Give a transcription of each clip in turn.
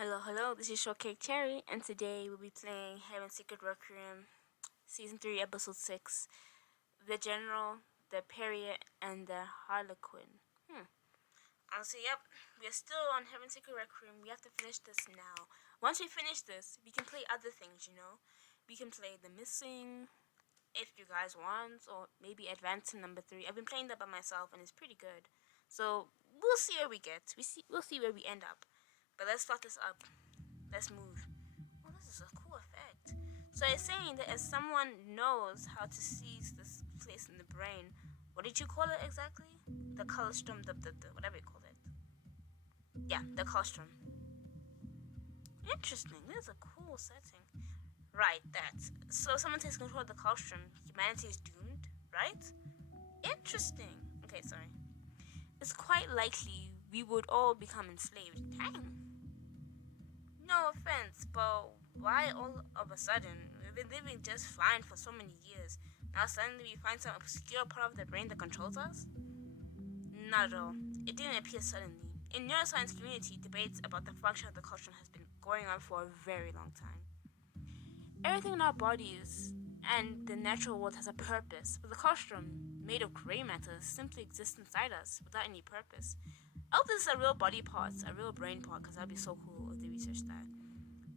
Hello, this is Shortcake Cherry, and today we'll be playing Heaven's Secret Requiem, Season 3, Episode 6, The General, the Perrier, and the Harlequin. Yep, we are still on Heaven's Secret Requiem. We have to finish this now. Once we finish this, we can play other things, We can play The Missing, if you guys want, or maybe Advance to number 3. I've been playing that by myself, and it's pretty good. So, we'll see where we get. We'll see where we end up. But let's start this up. Let's move. Oh, this is a cool effect. So it's saying that if someone knows how to seize this place in the brain, what did you call it exactly? The colostrum, the whatever you call it. Yeah, the colostrum. Interesting. This is a cool setting. Right, that. So if someone takes control of the colostrum, humanity is doomed, right? Interesting. Okay, sorry. It's quite likely we would all become enslaved. Dang. No offense, but why all of a sudden? We've been living just fine for so many years. Now suddenly we find some obscure part of the brain that controls us? Not at all. It didn't appear suddenly. In neuroscience community, debates about the function of the colostrum has been going on for a very long time. Everything in our bodies and the natural world has a purpose, but the colostrum, made of gray matter, simply exists inside us without any purpose. I hope this is a real body part, a real brain part, because that'd be so cool if they researched that.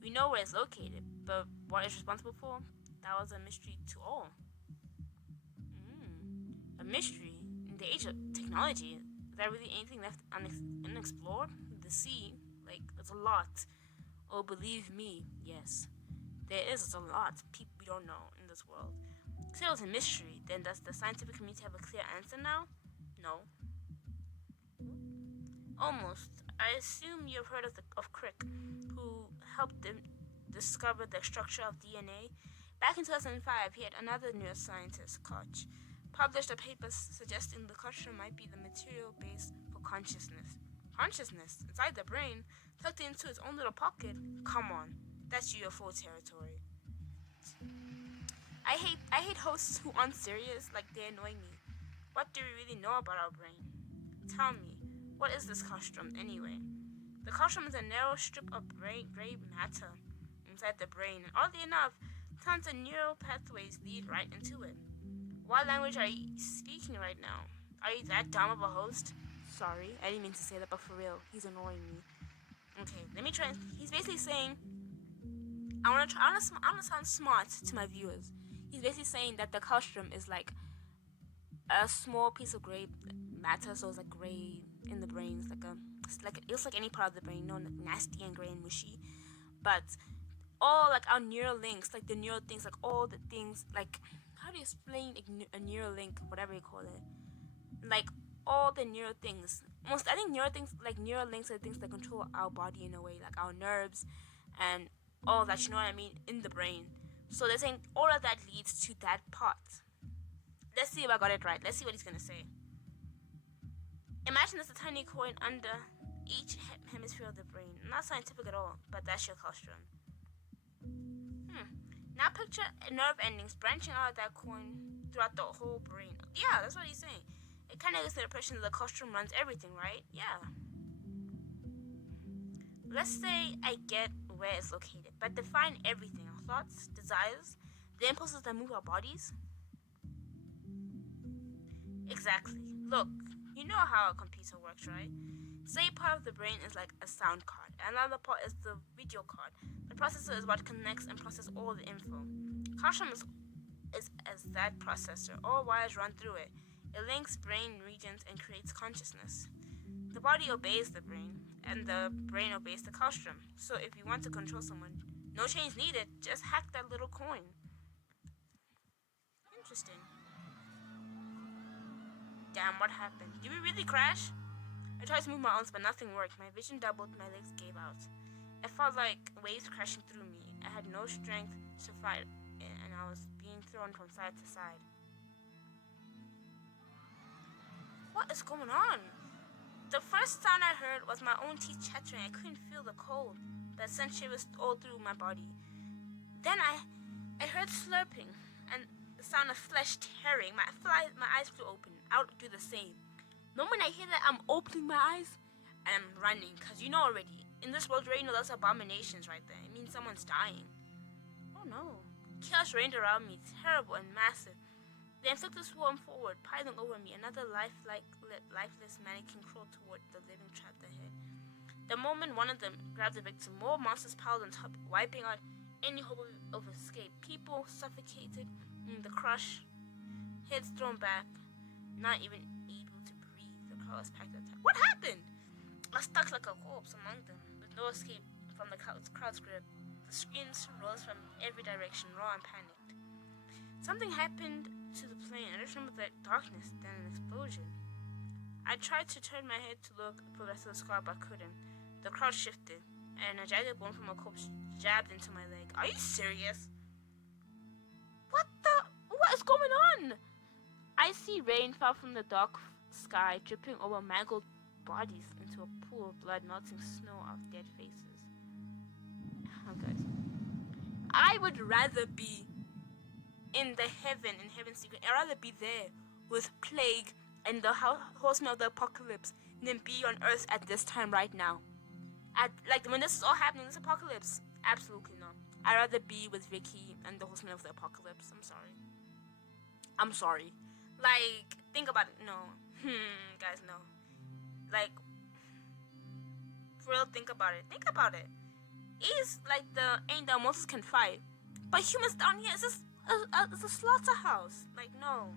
We know where it's located, but what it's responsible for? That was a mystery to all. A mystery? In the age of technology, is there really anything left unexplored? The sea, there's a lot. Oh, believe me, yes. There is a lot people we don't know in this world. Say it was a mystery, then does the scientific community have a clear answer now? No. Almost. I assume you've heard of Crick, who helped them discover the structure of DNA. Back in 2005, he had another neuroscientist, Koch, published a paper suggesting the colostrum might be the material base for consciousness. Consciousness? Inside the brain? Tucked into its own little pocket? Come on. That's UFO territory. I hate hosts who aren't serious, like they annoy me. What do we really know about our brain? Tell me. What is this colostrum, anyway? The colostrum is a narrow strip of gray matter inside the brain, and oddly enough, tons of neural pathways lead right into it. What language are you speaking right now? Are you that dumb of a host? Sorry, I didn't mean to say that, but for real, he's annoying me. Okay, let me try. He's basically saying, I want to sound smart to my viewers. He's basically saying that the colostrum is like a small piece of gray matter, so it's like gray in the brain. It's like any part of the brain, nasty and gray and mushy. But all our neural links, the neural things, all the things, how do you explain a neural link, whatever you call it? All the neural things. I think neural links are things that control our body in a way, like our nerves and all that. You know what I mean? In the brain. So they're saying all of that leads to that part. Let's see if I got it right. Let's see what he's gonna say. Imagine there's a tiny coin under each hemisphere of the brain. Not scientific at all, but that's your colostrum. Now picture nerve endings branching out of that coin throughout the whole brain. Yeah, that's what he's saying. It kind of gives the impression that the colostrum runs everything, right? Yeah. Let's say I get where it's located, but define everything. Our thoughts, desires, the impulses that move our bodies. Exactly. Look, you know how a computer works, right? Say part of the brain is like a sound card, and another part is the video card. The processor is what connects and processes all the info. Colostrum is as that processor. All wires run through it. It links brain regions and creates consciousness. The body obeys the brain, and the brain obeys the colostrum. So if you want to control someone, no change needed, just hack that little coin. Interesting. Damn, what happened? Did we really crash? I tried to move my arms, but nothing worked. My vision doubled, my legs gave out. It felt like waves crashing through me. I had no strength to fight, and I was being thrown from side to side. What is going on? The first sound I heard was my own teeth chattering. I couldn't feel the cold that sent shivers all through my body. Then I heard slurping and the sound of flesh tearing. My eyes flew open. I would do the same. The moment I hear that, I'm opening my eyes and I'm running, because you know already, In this world, rain, that's abominations right there. It means someone's dying. Oh no. Chaos rained around me, terrible and massive. The infected swarmed forward, piling over me. Another lifeless mannequin crawled toward the living trapped ahead. The moment one of them grabbed the victim, more monsters piled on top, wiping out any hope of escape. People suffocated in the crush, heads thrown back, not even able to breathe. The crowd was packed at the time. What happened? I was stuck like a corpse among them, with no escape from the crowd's grip. The screams rose from every direction, raw and panicked. Something happened to the plane. I just remember the darkness, then an explosion. I tried to turn my head to look for the rest of the squad, but couldn't. The crowd shifted, and a jagged bone from a corpse jabbed into my leg. Are you serious? What is going on? Icy rain fell from the dark sky, dripping over mangled bodies into a pool of blood, melting snow off dead faces. Oh, good. I would rather be in heaven's secret. I'd rather be there with plague and the horsemen of the apocalypse than be on earth at this time right now. When this is all happening, this apocalypse, absolutely not. I'd rather be with Vicky and the horsemen of the apocalypse. I'm sorry. Think about it. No. Guys, no. For real, think about it. It's like the angel monsters can fight. But humans down here, it's just it's a slaughterhouse. No.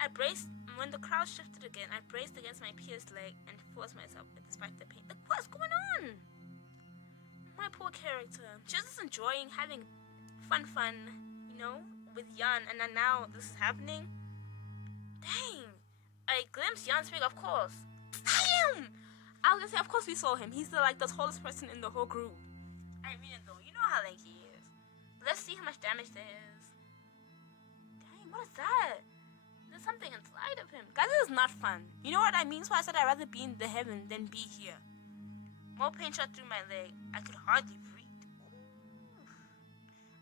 I braced. When the crowd shifted again, I braced against my pierced leg and forced myself despite the pain. What's going on? My poor character. She was just enjoying having fun, with Jan, and then now this is happening? Dang. I glimpsed Jan's figure, of course. Damn! I was gonna say, of course we saw him. He's the tallest person in the whole group. I mean it though. You know how he is. Let's see how much damage there is. Dang, what is that? There's something inside of him. Guys, this is not fun. You know what I mean? So I said I'd rather be in the heaven than be here. More pain shot through my leg. I could hardly breathe. Ooh.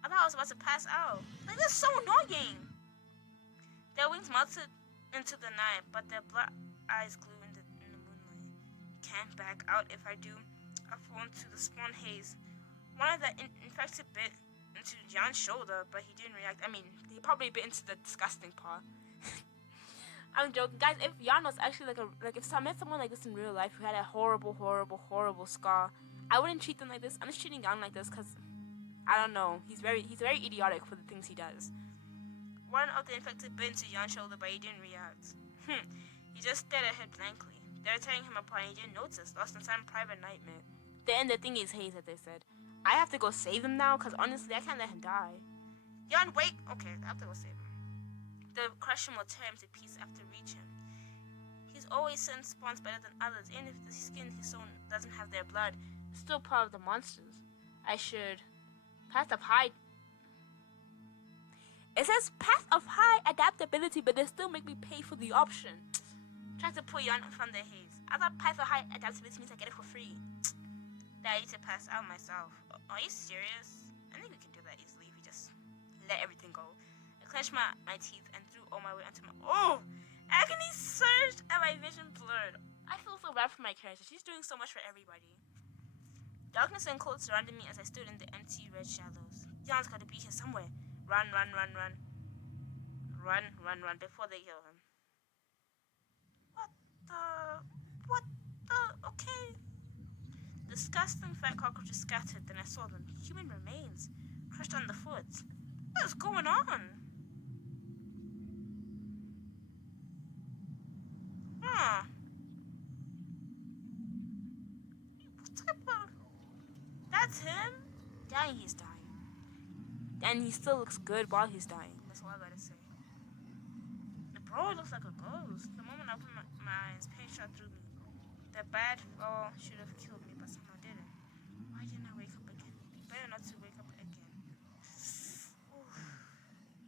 I thought I was about to pass out. This is so annoying. Their wings melted into the night, but their black eyes glue in the moonlight. Can't back out if I do. I fall into the spawn haze. One of the infected bit into Jan's shoulder, but he didn't react. I mean, he probably bit into the disgusting part. I'm joking, guys. If Jan was actually if I met someone like this in real life who had a horrible scar, I wouldn't treat them like this. I'm just treating Jan like this because I don't know. He's very idiotic for the things he does. One of the infected bit into Jan's shoulder, but he didn't react. He just stared ahead blankly. They were tearing him apart, and he didn't notice. Lost in some private nightmare. Then the thing is haze, as they said. I have to go save him now, because honestly, I can't let him die. Jan, wait! Okay, I have to go save him. The crushing will tear him to pieces after reach him. He's always sent spawns better than others, even if the skin he's sewn doesn't have their blood. It's still part of the monsters. I should... Path of high... It says path of high adaptability, but they still make me pay for the option. Trying to pull Jan from the haze. I thought path of high adaptability means I get it for free. That I need to pass out myself. Are you serious? I think we can do that easily if we just let everything go. I clenched my teeth and threw all my weight onto my... Oh! Agony surged and my vision blurred. I feel so bad for my character. She's doing so much for everybody. Darkness and cold surrounded me as I stood in the empty red shadows. Jan's got to be here somewhere. Run. Run before they kill him. What the? Okay. Disgusting fat cockroaches scattered, then I saw them. Human remains, crushed underfoot. What is going on? What type of... That's him? Dang, he's dying. And he still looks good while he's dying. That's all I gotta say. The bro looks like a ghost. The moment I opened my eyes, pain shot through me. The bad fall should have killed me, but somehow didn't. Why didn't I wake up again? Better not to wake up again. Oof.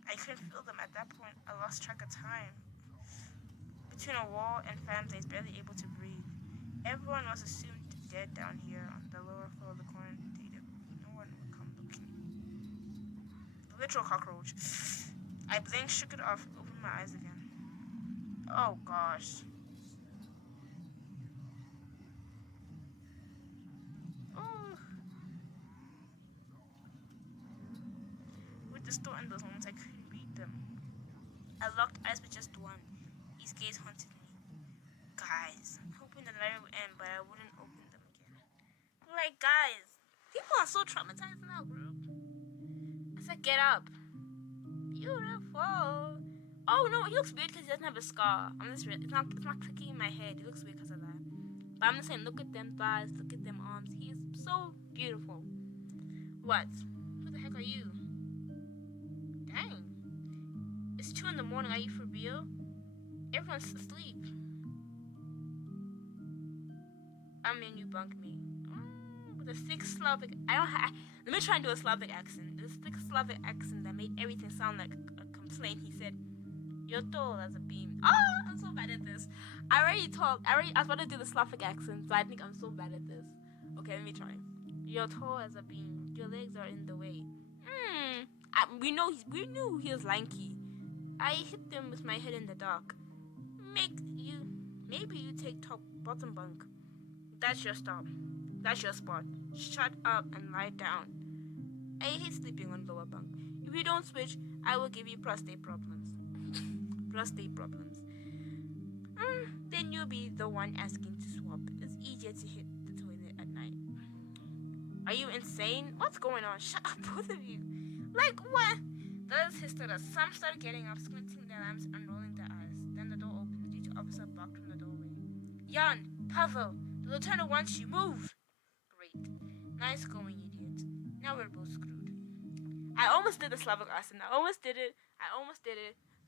I couldn't feel them at that point. I lost track of time. Between a wall and families, barely able to breathe. Everyone was assumed dead down here on the lower floor of the quarantine. No one would come looking. The literal cockroach. I blinked, shook it off, opened my eyes again. Oh gosh. the store and those moments I couldn't read them. I locked eyes with just one. His gaze haunted me. Guys, hoping the letter would end, but I wouldn't open them again. Like, guys, people are so traumatized in our group. I said, get up. Beautiful. Oh no, he looks weird because he doesn't have a scar. It's not clicking in my head. He looks weird because of that. But I'm just saying, look at them thighs, look at them arms. He is so beautiful. What? Who the heck are you? Dang. It's 2 in the morning. Are you for real? Everyone's asleep. I mean, you bunk me. With a thick Slavic... Let me try and do a Slavic accent. This thick Slavic accent that made everything sound like a complaint. He said, "You're tall as a beam." Oh, I'm so bad at this. I was about to do the Slavic accent, but I think I'm so bad at this. Okay, let me try. "You're tall as a beam. Your legs are in the way." We knew he was lanky. I hit them with my head in the dark. Maybe you take top bottom bunk. That's your stop. That's your spot. Shut up and lie down. I hate sleeping on lower bunk. If you don't switch, I will give you prostate problems. Prostate problems. Then you'll be the one asking to swap. It's easier to hit the toilet at night. Are you insane? What's going on? Shut up, both of you. Like what? That is his stutter. Some started getting up, squinting their lamps and rolling their eyes. Then the door opened. The duty officer barked from the doorway. "Jan, Pavel, the lieutenant wants you. Move!" Great. Nice going, idiot. Now we're both screwed. I almost did the Slavic accent. I almost did it.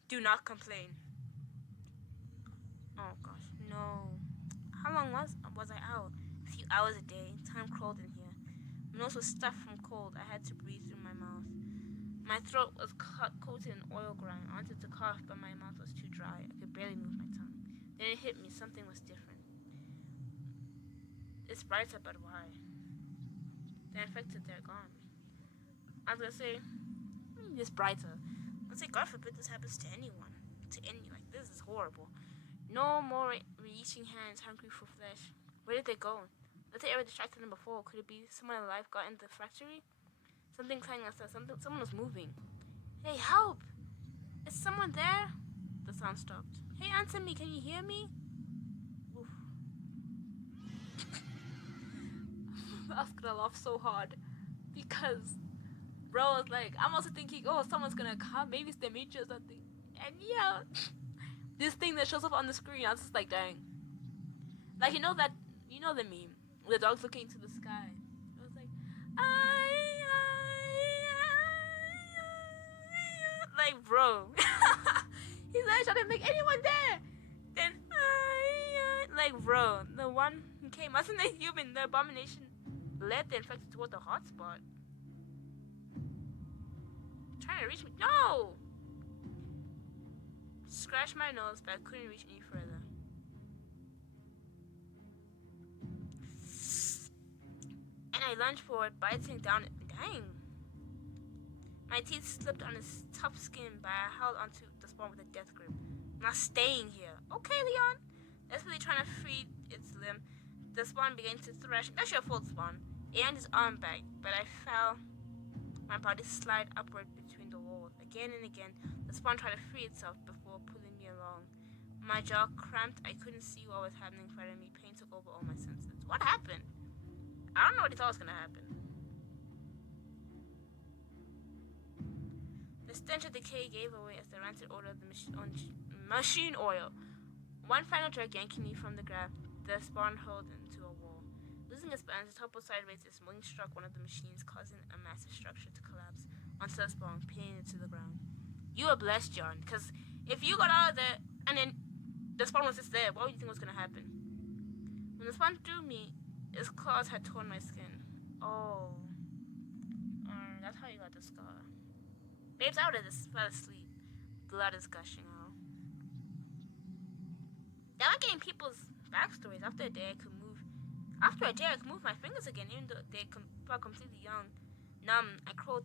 Do not complain. Oh gosh, no. How long was I out? A few hours a day. Time crawled in here. My nose was stuffed from cold. I had to breathe through my mouth. My throat was coated in oil grime. I wanted to cough, but my mouth was too dry. I could barely move my tongue. Then it hit me. Something was different. It's brighter, but why? The infected, they're gone. I was gonna say, it's brighter. Let's say, God forbid this happens to anyone. Like, this is horrible. No more reaching hands, hungry for flesh. Where did they go? Let's say ever distracted them before. Could it be someone alive got in the factory? Something clanging outside. Someone was moving. Hey, help! Is someone there? The sound stopped. Hey, answer me. Can you hear me? Oof. I was gonna laugh so hard because bro was like, I'm also thinking, oh, someone's gonna come. Maybe it's Demetri or something. And yeah, this thing that shows up on the screen, I was just like, dang. Like, you know the meme, the dog's looking to the sky. It was like, like, bro. He's like, trying to make anyone there. Then, like, bro, the one who came, wasn't the human, the abomination led the infected toward the hotspot. Trying to reach me. No! Scratched my nose, but I couldn't reach any further. And I lunged forward, biting down. Dang. My teeth slipped on his tough skin, but I held onto the spawn with a death grip. I'm not staying here. Okay, Leon. Desperately trying to free its limb, the spawn began to thrash. That's your fault, spawn. It yanked his arm back, but I fell. My body slid upward between the walls. Again and again, the spawn tried to free itself before pulling me along. My jaw cramped. I couldn't see what was happening in front of me. Pain took over all my senses. What happened? I don't know what he thought was going to happen. The stench of decay gave away as the rancid odor of the machine oil. One final jerk yanking me from the grab, the spawn hurled into a wall. Losing its balance, it toppled sideways. Its wing struck one of the machines, causing a massive structure to collapse onto the spawn, pinning it to the ground. You were blessed, John, because if you got out of there and then the spawn was just there, what would you think was going to happen? When the spawn threw me, its claws had torn my skin. Oh. That's how you got the scar. Babes, I would have just fell asleep. Blood is gushing out. They like getting people's backstories. After a day, I could move my fingers again, even though they felt completely numb. I crawled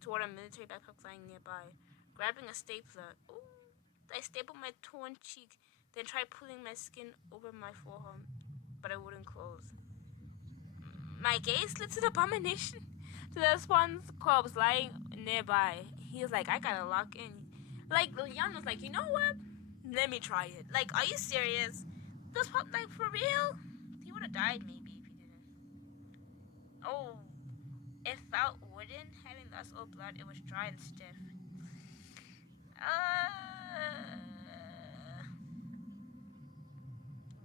toward a military backpack lying nearby, grabbing a stapler. Ooh, I stapled my torn cheek, then tried pulling my skin over my forearm, but it wouldn't close. My gaze lit to the abomination, to the spawn's corpse lying nearby. he was like, I gotta lock in. Like, Jan was like, you know what? Let me try it. Like, are you serious? This pop, like, for real? He would have died maybe if he didn't. Oh, it felt wooden. Having lost all blood, it was dry and stiff.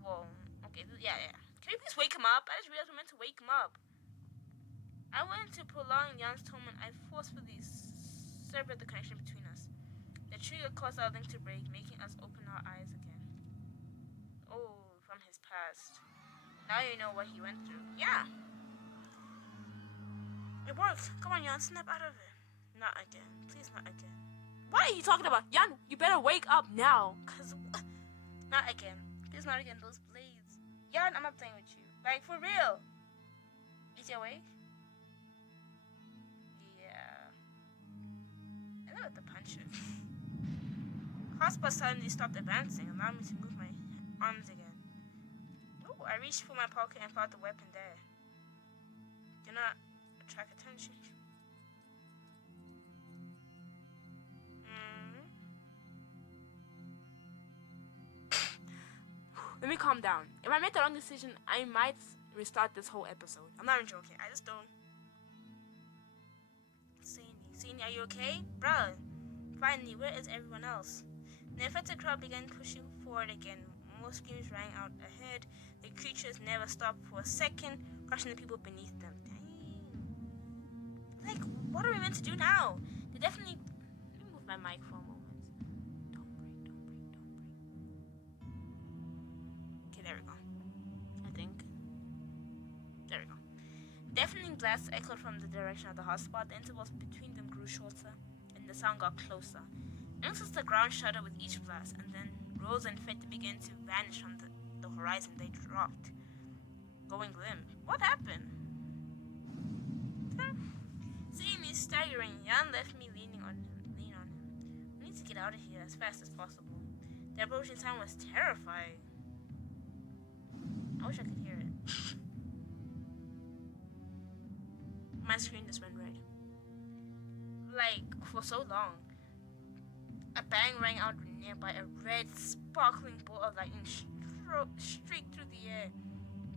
Whoa. Okay, yeah. Can you please wake him up? I just realized we're meant to wake him up. I wanted to prolong Jan's torment. I forcefully severed the connection between us. The trigger caused our link to break, making us open our eyes again. Oh, from his past. Now you know what he went through. Yeah. It worked. Come on, Jan, snap out of it. Not again. Please, not again. What are you talking about? Jan, you better wake up now. Cause not again. Please, not again. Those blades. Jan, I'm not playing with you. Like, for real. Is he awake? Yeah. I know what the punch is. Hospital suddenly stopped advancing, allowing me to move my arms again. Ooh, I reached for my pocket and found the weapon there. Do not attract attention. Let me calm down. If I make the wrong decision, I might restart this whole episode. I'm not even joking. I just don't. Sadie, are you okay? Bruh. Finally, where is everyone else? The infected crowd began pushing forward again. More screams rang out ahead. The creatures never stopped for a second, crushing the people beneath them. Dang. Like, what are we meant to do now? They definitely... Let me move my mic for a moment. Don't break. Okay, there we go. I think. There we go. Deafening blasts echoed from the direction of the hotspot. The intervals between them grew shorter, and the sound got closer. Until the ground shuddered with each blast, and then rows and infected began to vanish from the horizon. They dropped, going limp. What happened? Seeing me staggering, Jan left me leaning on him. We need to get out of here as fast as possible. The approaching sound was terrifying. I wish I could hear it. My screen just went red. Like, for so long. A bang rang out nearby. A red, sparkling bolt of lightning streaked through the air.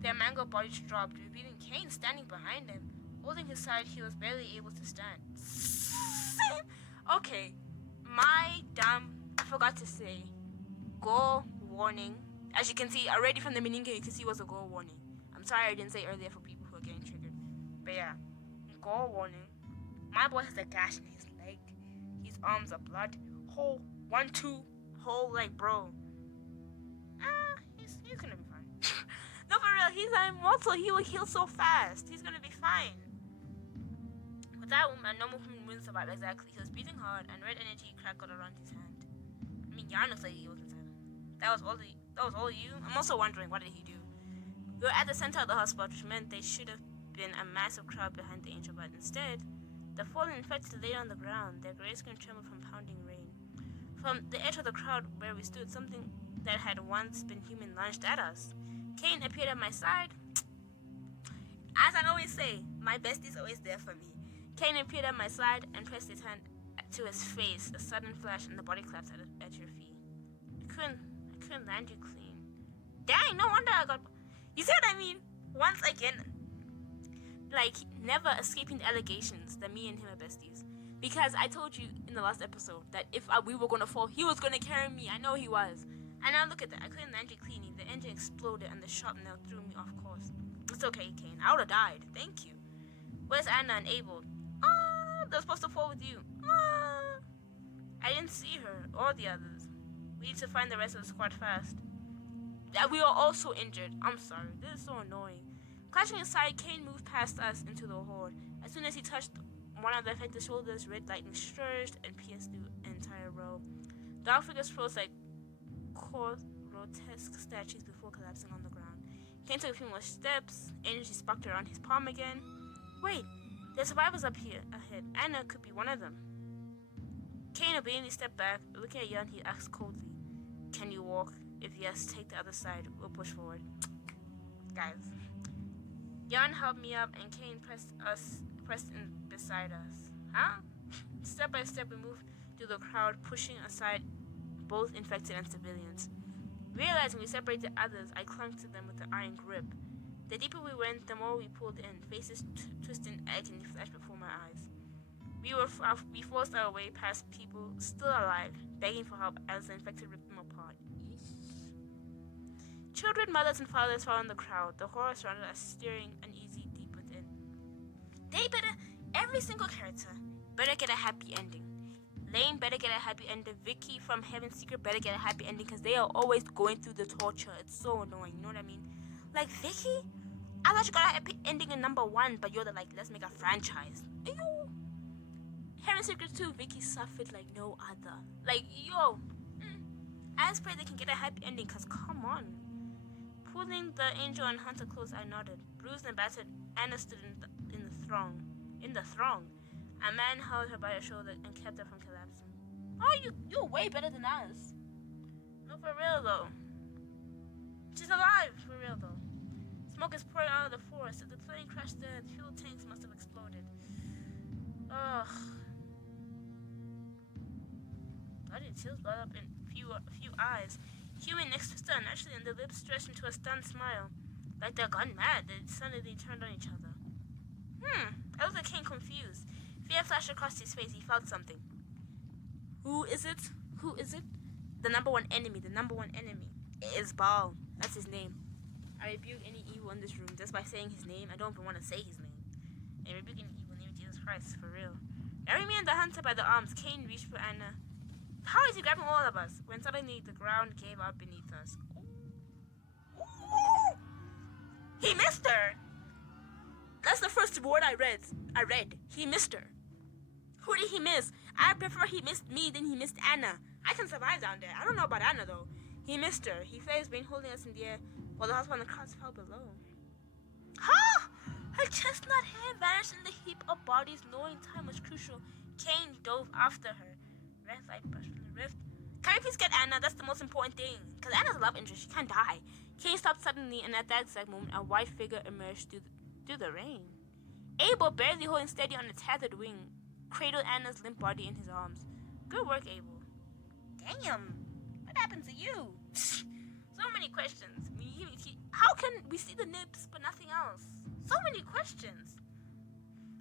Their mangled bodies dropped, revealing Kane standing behind them. Holding his side, he was barely able to stand. Okay, I forgot to say, gore warning. As you can see, already from the beginning, you can see it was a gore warning. I'm sorry I didn't say earlier for people who are getting triggered. But yeah, gore warning. My boy has a gash in his leg. His arms are blood. Whole 1, 2, whole like bro. He's gonna be fine. No, for real, he's immortal. He will heal so fast. He's gonna be fine. With that woman, a normal human wouldn't survive exactly. He was breathing hard, and red energy crackled around his hand. I mean, Jan looks like he was inside. That was all you. I'm also wondering, what did he do? We were at the center of the hotspot, which meant they should have been a massive crowd behind the angel, but instead, the fallen infected lay on the ground. Their gray skin trembled from pounding rain. From the edge of the crowd where we stood, something that had once been human lunged at us. Kane appeared at my side. As I always say, my bestie's always there for me. Kane appeared at my side and pressed his hand to his face. A sudden flash and the body collapsed at your feet. I couldn't land you clean. Dang, no wonder I got... You see what I mean? Once again, like, never escaping the allegations that me and him are besties. Because I told you in the last episode that if we were going to fall, he was going to carry me. I know he was. And now look at that. I couldn't land you cleaning. The engine exploded and the sharp nail threw me off course. It's okay, Kane. I would have died. Thank you. Where's Anna and Abel? They're supposed to fall with you. I didn't see her or the others. We need to find the rest of the squad fast. We are also injured. I'm sorry. This is so annoying. Clutching his side, Kane moved past us into the horde. As soon as he touched one of the affected shoulders, red lightning surged and pierced the entire row. Dark figures froze like grotesque statues before collapsing on the ground. Kane took a few more steps. Energy sparked around his palm again. Wait, there's survivors up here ahead. Anna could be one of them. Kane obediently stepped back. Looking at Jan, he asked coldly, "Can you walk? If yes, take the other side. We'll push forward." Guys. Jan helped me up and Kane pressed in beside us. Huh? Step by step, we moved through the crowd, pushing aside both infected and civilians. Realizing we separated others, I clung to them with an iron grip. The deeper we went, the more we pulled in, faces twisting agony flashed before my eyes. We forced our way past people still alive, begging for help as the infected ripped them apart. Children, mothers, and fathers fell in the crowd. The horror surrounded us, stirring uneasy deep within. Every single character better get a happy ending. Lane better get a happy ending. Vicky from Heaven's Secret better get a happy ending because they are always going through the torture. It's so annoying, you know what I mean? Like Vicky, I thought you got a happy ending in number 1, but you're like, let's make a franchise. Ew. Heaven's Secret 2, Vicky suffered like no other. Like, yo. I just pray they can get a happy ending because come on. Pulling the angel and Hunter close, I nodded. Bruised and battered, Anna stood in the throng. A man held her by her shoulder and kept her from collapsing. Oh, you're way better than us. No, for real though. She's alive, for real though. Smoke is pouring out of the forest. If the plane crashed there, the fuel tanks must have exploded. Ugh. Bloody tears brought up in a few eyes. Human necks twisted unnaturally and their lips stretched into a stunned smile. Like they're gone mad, they suddenly turned on each other. I looked at Kane confused. Fear flashed across his face. He felt something. Who is it? The number one enemy. It is Baal. That's his name. I rebuke any evil in this room just by saying his name. I don't even want to say his name. I rebuke any evil in the name of Jesus Christ, for real. Carry me and the hunter by the arms. Kane reached for Anna. How is he grabbing all of us? When suddenly the ground gave out beneath us. Ooh. He missed her! That's the first word I read. He missed her. Who did he miss? I prefer he missed me than he missed Anna. I can survive down there. I don't know about Anna though. He missed her. He felt his brain holding us in the air while the husband and the crowds fell below. Ha! Her chestnut hair vanished in the heap of bodies. Knowing time was crucial, Kane dove after her. Red light brushed from the rift. Can we please get Anna? That's the most important thing. Because Anna's a love interest. She can't die. Kane stopped suddenly, and at that exact moment, a white figure emerged through the rain. Abel, barely holding steady on a tethered wing, cradled Anna's limp body in his arms. Good work, Abel. Damn. What happened to you? So many questions. How can we see the nips but nothing else? So many questions.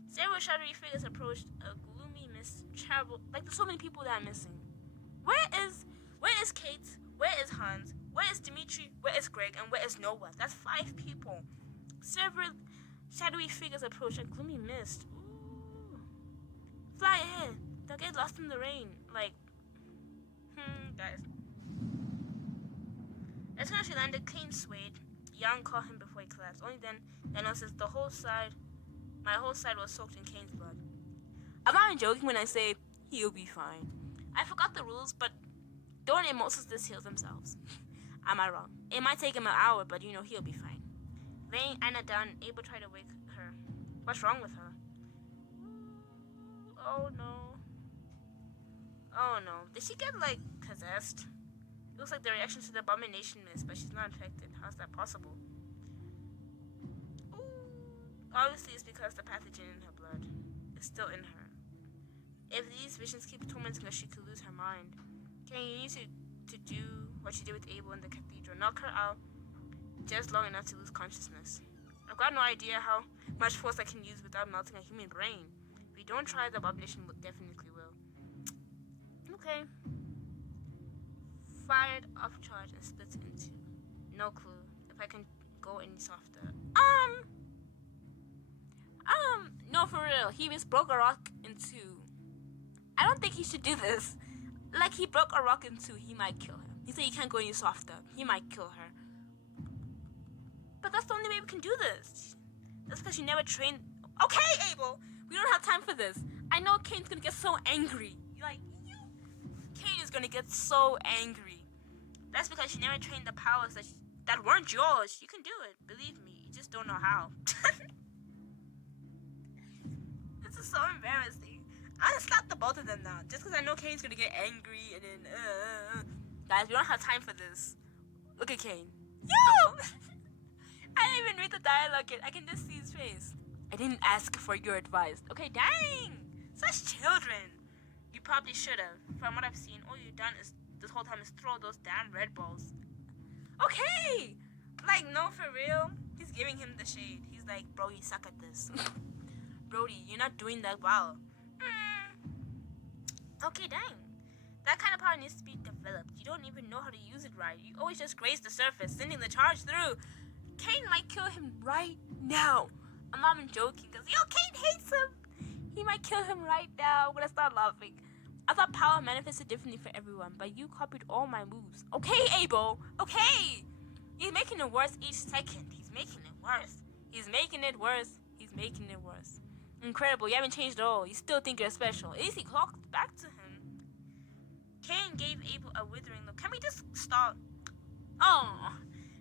Several shadowy figures approached. A gloomy mist traveled. Like there's so many people that are missing. Where is Kate? Where is Hans? Where is Dimitri? Where is Greg? And where is Noah? That's 5 people. Several shadowy figures approached. A gloomy mist. Ooh. Fly ahead. They'll get lost in the rain. Like, guys. As soon as she landed, Kane swayed. Young caught him before he collapsed. Only then I noticed my whole side was soaked in Kane's blood. I'm not even joking when I say he'll be fine. I forgot the rules, but don't most just heal themselves. Am I wrong? It might take him an hour, but he'll be fine. Laying Anna down, Abel tried to wake her. What's wrong with her? Oh no. Did she get possessed? It looks like the reaction to the abomination mist, but she's not infected. How's that possible? Ooh. Obviously, it's because the pathogen in her blood is still in her. If these visions keep tormenting her, she could lose her mind. Can you need to do what she did with Abel in the cathedral? Knock her out just long enough to lose consciousness. I've got no idea how much force I can use without melting a human brain. If we don't try, the abomination definitely will. Okay. Fired off charge and split in 2. No clue if I can go any softer. No, for real. He just broke a rock in 2. I don't think he should do this. Like, he broke a rock in 2. He might kill her. He said he can't go any softer. He might kill her. But that's the only way we can do this. That's because you never trained. Okay, Abel. We don't have time for this. I know Kane's gonna get so angry. Kane is gonna get so angry. That's because you never trained the powers that weren't yours. You can do it. Believe me. You just don't know how. This is so embarrassing. I'm gonna slap the both of them now. Just because I know Kane's gonna get angry and then, Guys, we don't have time for this. Look at Kane. Yo! I didn't even read the dialogue yet. I can just see his face. I didn't ask for your advice. Okay, dang! Such children. You probably should have. From what I've seen, all you've done is this whole time is throw those damn red balls. Okay! Like, no, for real. He's giving him the shade. He's like, bro, you suck at this. Brody, you're not doing that well. Okay, dang. That kind of power needs to be developed. You don't even know how to use it right. You always just graze the surface, sending the charge through. Kane might kill him right now. I'm not even joking, because Kane hates him. He might kill him right now. I'm gonna start laughing. I thought power manifested differently for everyone, but you copied all my moves. Okay, Abel. Okay. He's making it worse each second. He's making it worse. He's making it worse. He's making it worse. Incredible. You haven't changed at all. You still think you're special. At least he clocked back to him. Kane gave Abel a withering look. Can we just stop? Oh.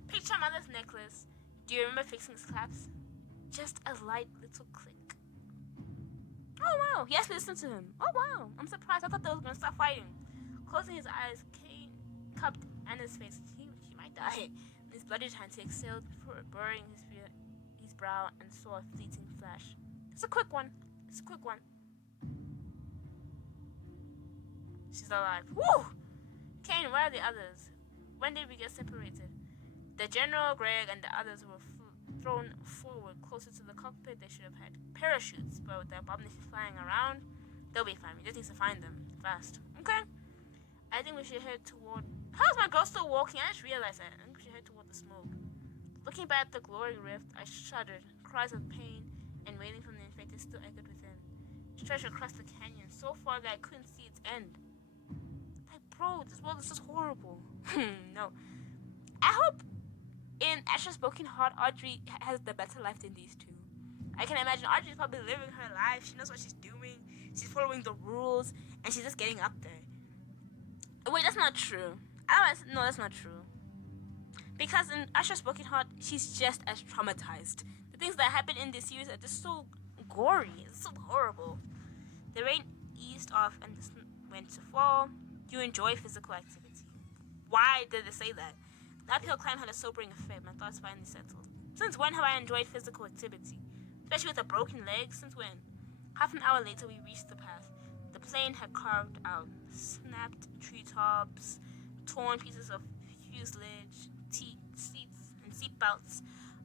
Picture mother's necklace. Do you remember fixing his claps? Just a light little click. Oh wow, he actually listened to him. Oh wow, I'm surprised. I thought they was gonna stop fighting. Closing his eyes, Kane cupped Anna's face. She might die. His bloody hand he exhaled before burying his brow and saw a fleeting flash. It's a quick one. It's a quick one. She's alive. Woo! Kane, where are the others? When did we get separated? The General, Greg, and the others were thrown forward closer to the cockpit. They should have had parachutes, but with the abomination flying around, they'll be fine. We just need to find them fast. Okay? I think we should head toward... How's my girl still walking? I just realized that. I think we should head toward the smoke. Looking back at the glowing rift, I shuddered. Cries of pain and wailing from the infected still echoed within. Stretched across the canyon so far that I couldn't see its end. Like, bro, this world is just horrible. No. I hope in Asher's Broken Heart, Audrey has the better life than these two. I can imagine Audrey's probably living her life. She knows what she's doing. She's following the rules, and she's just getting up there. Wait, that's not true. No, that's not true. Because in Asher's Broken Heart, she's just as traumatized. The things that happen in this series are just so gory. It's so horrible. The rain eased off and the sun went to fall. You enjoy physical activity. Why did they say that? The uphill climb had a sobering effect. My thoughts finally settled. Since when have I enjoyed physical activity? Especially with a broken leg? Since when? Half an hour later, we reached the path. The plane had carved out snapped treetops, torn pieces of fuselage, seats, and seat belts.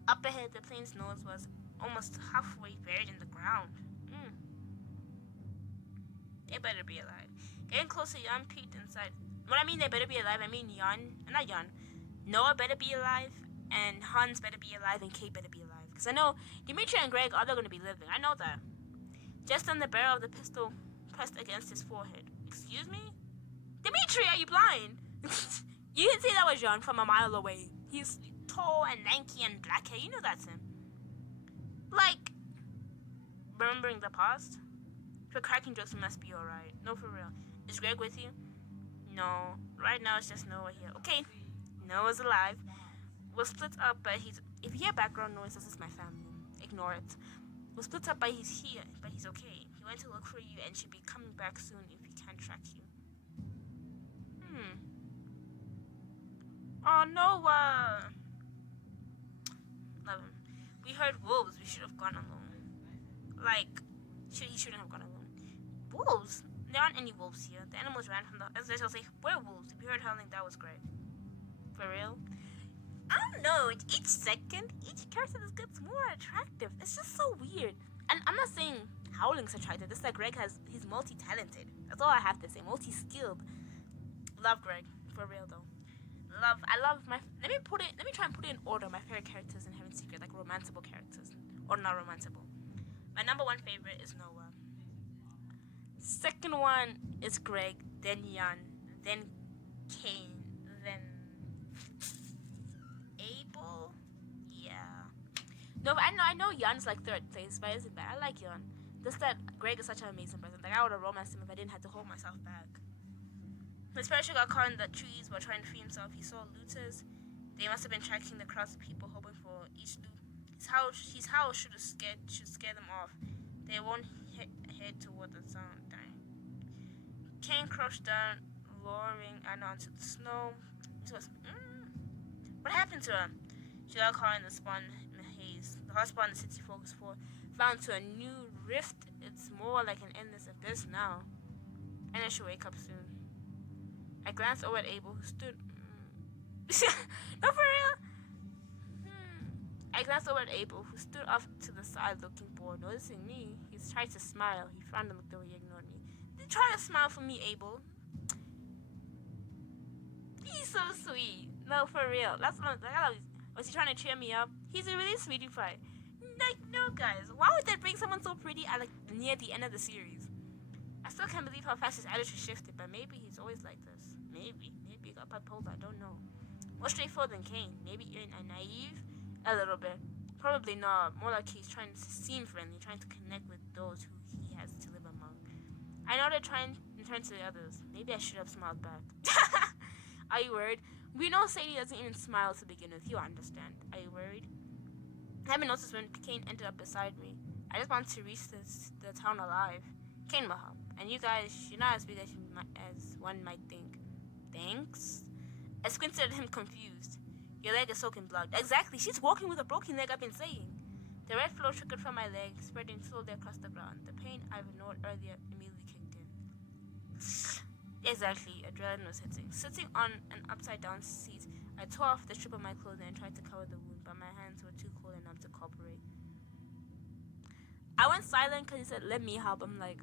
Up ahead, the plane's nose was almost halfway buried in the ground. They better be alive. Getting closer, Jan peeked inside. When I mean they better be alive, I mean not Jan. Noah better be alive, and Hans better be alive, and Kate better be alive. Because I know Dimitri and Greg are going to be living. I know that. Just then, the barrel of the pistol pressed against his forehead. Excuse me? Dimitri, are you blind? You didn't see that was Jan from a mile away. He's tall and lanky and black hair. You know that's him. Like, remembering the past? For cracking jokes, we must be alright. No, for real. Is Greg with you? No. Right now, it's just Noah here. Okay. Noah's alive. We'll split up, but if you hear background noise, this is my family. Ignore it. We'll split up, but he's here. But he's okay. He went to look for you and should be coming back soon if he can't track you. Oh, Noah! Love him. We heard wolves. We should have gone alone. He shouldn't have gone alone. Wolves? There aren't any wolves here. The animals ran from the... As I say, werewolves. If you heard howling, that was great. For real? I don't know. Each second, each character just gets more attractive. It's just so weird. And I'm not saying howling's attractive. Just like Greg he's multi-talented. That's all I have to say. Multi-skilled. Love Greg. For real, though. I love my... Let me try and put it in order. My favorite characters in Heaven's Secret. Like romanceable characters. Or not romanceable. My number one favorite is Noah. Second one is Greg. Then Jan. Then Kane. Then... Abel? Yeah. No, but I know Jan's like third place, but isn't bad. I like Jan. Just that Greg is such an amazing person. Like, I would have romanced him if I didn't have to hold myself back. His parachute got caught in the trees while trying to free himself. He saw looters. They must have been tracking the crowds of people hoping for each loot. His howl should scare them off. They won't head toward the sound. Kane crouched down, lowering Anna onto the snow. What happened to her? She got caught in the spawn in the haze. The hotspot in the city focus 4 found to a new rift. It's more like an endless abyss now. and I should wake up soon. I glanced over at Abel, who stood. No, for real. I glanced over at Abel, who stood off to the side looking bored. Noticing me, he tried to smile. He frowned and looked away. He ignored me. Try to smile for me, Abel. He's so sweet. No, for real. That's what was he trying to cheer me up? He's a really sweetie pie. Like, no, guys. Why would they bring someone so pretty at near the end of the series? I still can't believe how fast his attitude shifted, but maybe he's always like this. Maybe he got bipolar. I don't know. More straightforward than Kane. Maybe even naive, a little bit. Probably not. More like he's trying to seem friendly, trying to connect with those who he has to live among. I know they're trying to turn to the others. Maybe I should have smiled back. Are you worried? We know Sadie doesn't even smile to begin with. You'll understand. Are you worried? I haven't noticed when Kane ended up beside me. I just want to reach the town alive. Kane will help. And you guys, you're not as big as one might think. Thanks? I squinted at him confused. Your leg is soaking blood. Exactly. She's walking with a broken leg, I've been saying. The red flow trickled from my leg, spreading slowly across the ground. The pain I've ignored earlier immediately kicked in. Exactly, adrenaline was hitting. Sitting on an upside-down seat, I tore off the strip of my clothing and tried to cover the wound, but my hands were too cold and numb to cooperate. I went silent because he said, let me help. I'm like,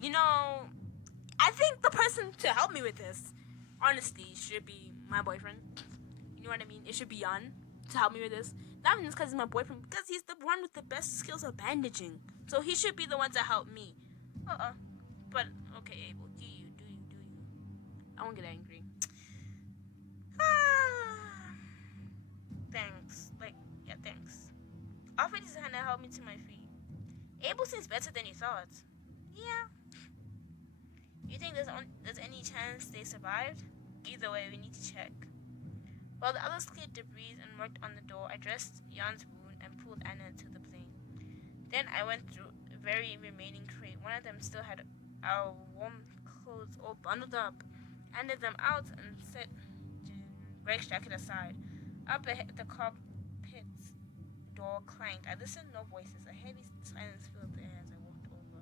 you know, I think the person to help me with this, honestly, should be my boyfriend. You know what I mean? It should be Jan to help me with this. Not even just because he's my boyfriend, because he's the one with the best skills of bandaging. So he should be the one to help me. But, okay, Abel, do you. I won't get angry. Thanks. Thanks. Offered his hand and helped me to my feet. Abel seems better than you thought. Yeah. You think there's any chance they survived? Either way, we need to check. While the others cleared debris and worked on the door, I dressed Jan's wound and pulled Anna into the plane. Then I went through the very remaining crate. One of them still had our warm clothes all bundled up. Handed them out and set Greg's jacket aside. Up ahead, the cockpit's door clanged. I listened, no voices. A heavy silence filled the air as I walked over.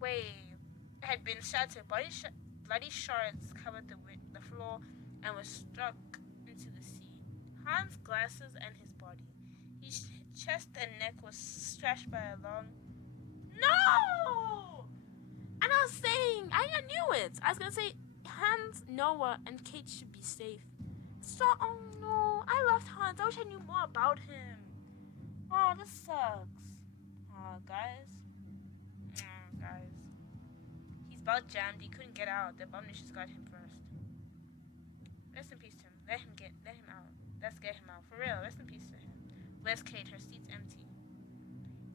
Wave had been shattered. Bloody shards covered the floor and was struck into the sea. Hans' glasses and his body. His chest and neck was slashed by a long... No! And I was saying, I knew it. I was going to say, Hans, Noah, and Kate should be safe. So, oh no, I loved Hans. I wish I knew more about him. Oh, this sucks. Oh, guys. He's about jammed. He couldn't get out. The bomb-nations got him first. Rest in peace to him. Let him out. Let's get him out. For real, rest in peace to him. Where's Kate? Her seat's empty.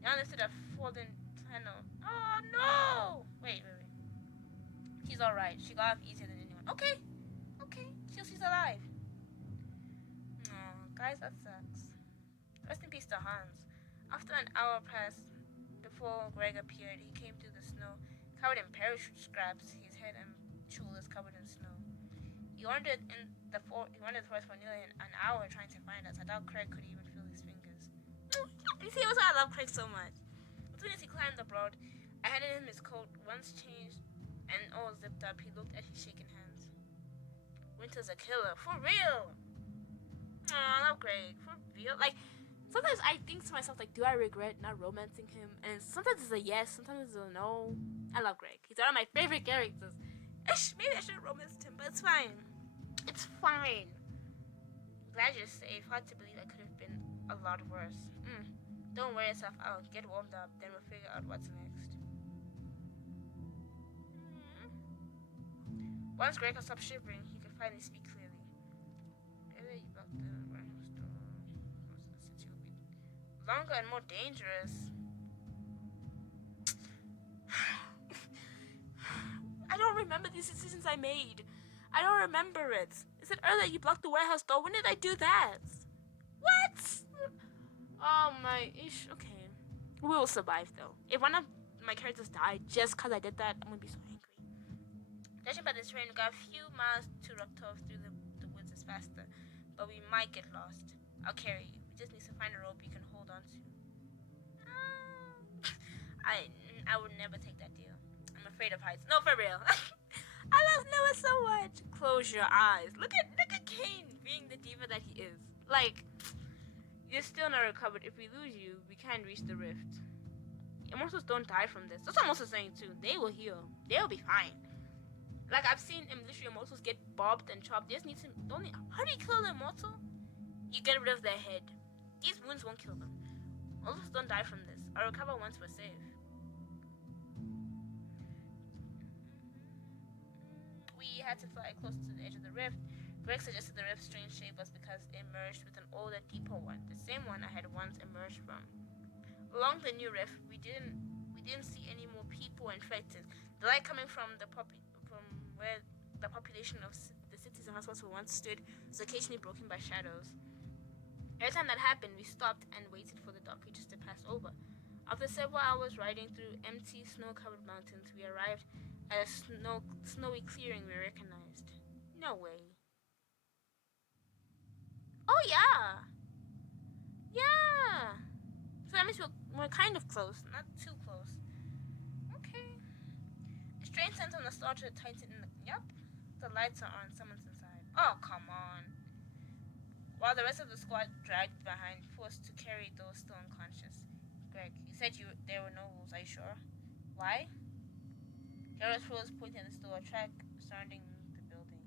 Jan lifted a folding panel. Oh, no! Wait. She's alright. She got off easier than anyone. Okay. She's alive. Oh, guys, that sucks. Rest in peace to Hans. After an hour passed before Greg appeared, he came through the snow, covered in parachute scraps, his head and shoulders covered in snow. He wandered the forest for nearly an hour trying to find us. I doubt Craig could even feel his fingers. You see, also I love Craig so much. As soon as he climbed the broad, I handed him his coat, once changed and all zipped up. He looked at his shaking hands. Winter's a killer, for real. Oh, I love Greg, for real. Like, sometimes I think to myself, like, do I regret not romancing him? And sometimes it's a yes, sometimes it's a no. I love Greg. He's one of my favorite characters. Maybe I should have romanced him, but it's fine. It's fine. Glad you're safe. Hard to believe I could have been a lot worse. Don't wear yourself out. Get warmed up, then we'll figure out what's next. Once Greg had stopped shivering, he could finally speak clearly. Longer and more dangerous. I don't remember these decisions I made. I don't remember it. Is it earlier you blocked the warehouse door? When did I do that? What? Oh my ish. Okay. We will survive though. If one of my characters died just because I did that, I'm gonna be so angry. Judging by the terrain, we got a few miles to Rocktov. Through the woods is faster, but we might get lost. I'll carry you. We just need to find a rope you can hold on to. I I would never take that deal. I'm afraid of heights. No, for real. I love Noah so much. Close your eyes. Look at Kane being the diva that he is. Like, you're still not recovered. If we lose you, we can't reach the rift. Immortals don't die from this. That's what I'm also saying too. They will heal. They'll be fine. Like, I've seen literally immortals get bobbed and chopped. They just need to how do you kill an immortal? You get rid of their head. These wounds won't kill them. Immortals don't die from this. I'll recover once we're safe. We had to fly close to the edge of the rift. Greg suggested the rift's strange shape was because it merged with an older, deeper one, the same one I had once emerged from. Along the new rift, we didn't see any more people infected. The light coming from where the population of the cities and hospitals once stood was occasionally broken by shadows. Every time that happened, we stopped and waited for the dark creatures to pass over. After several hours riding through empty, snow-covered mountains, we arrived at a snowy clearing we recognized. No way. Oh, yeah! Yeah! So that means we're kind of close, not too close. Okay. A strange sense of nostalgia tightened in the... Yep. The lights are on. Someone's inside. Oh, come on. While the rest of the squad dragged behind, forced to carry those still unconscious. Greg, you said there were no wolves. Are you sure? Why? Garrett froze, pointing at the store, a track surrounding the building.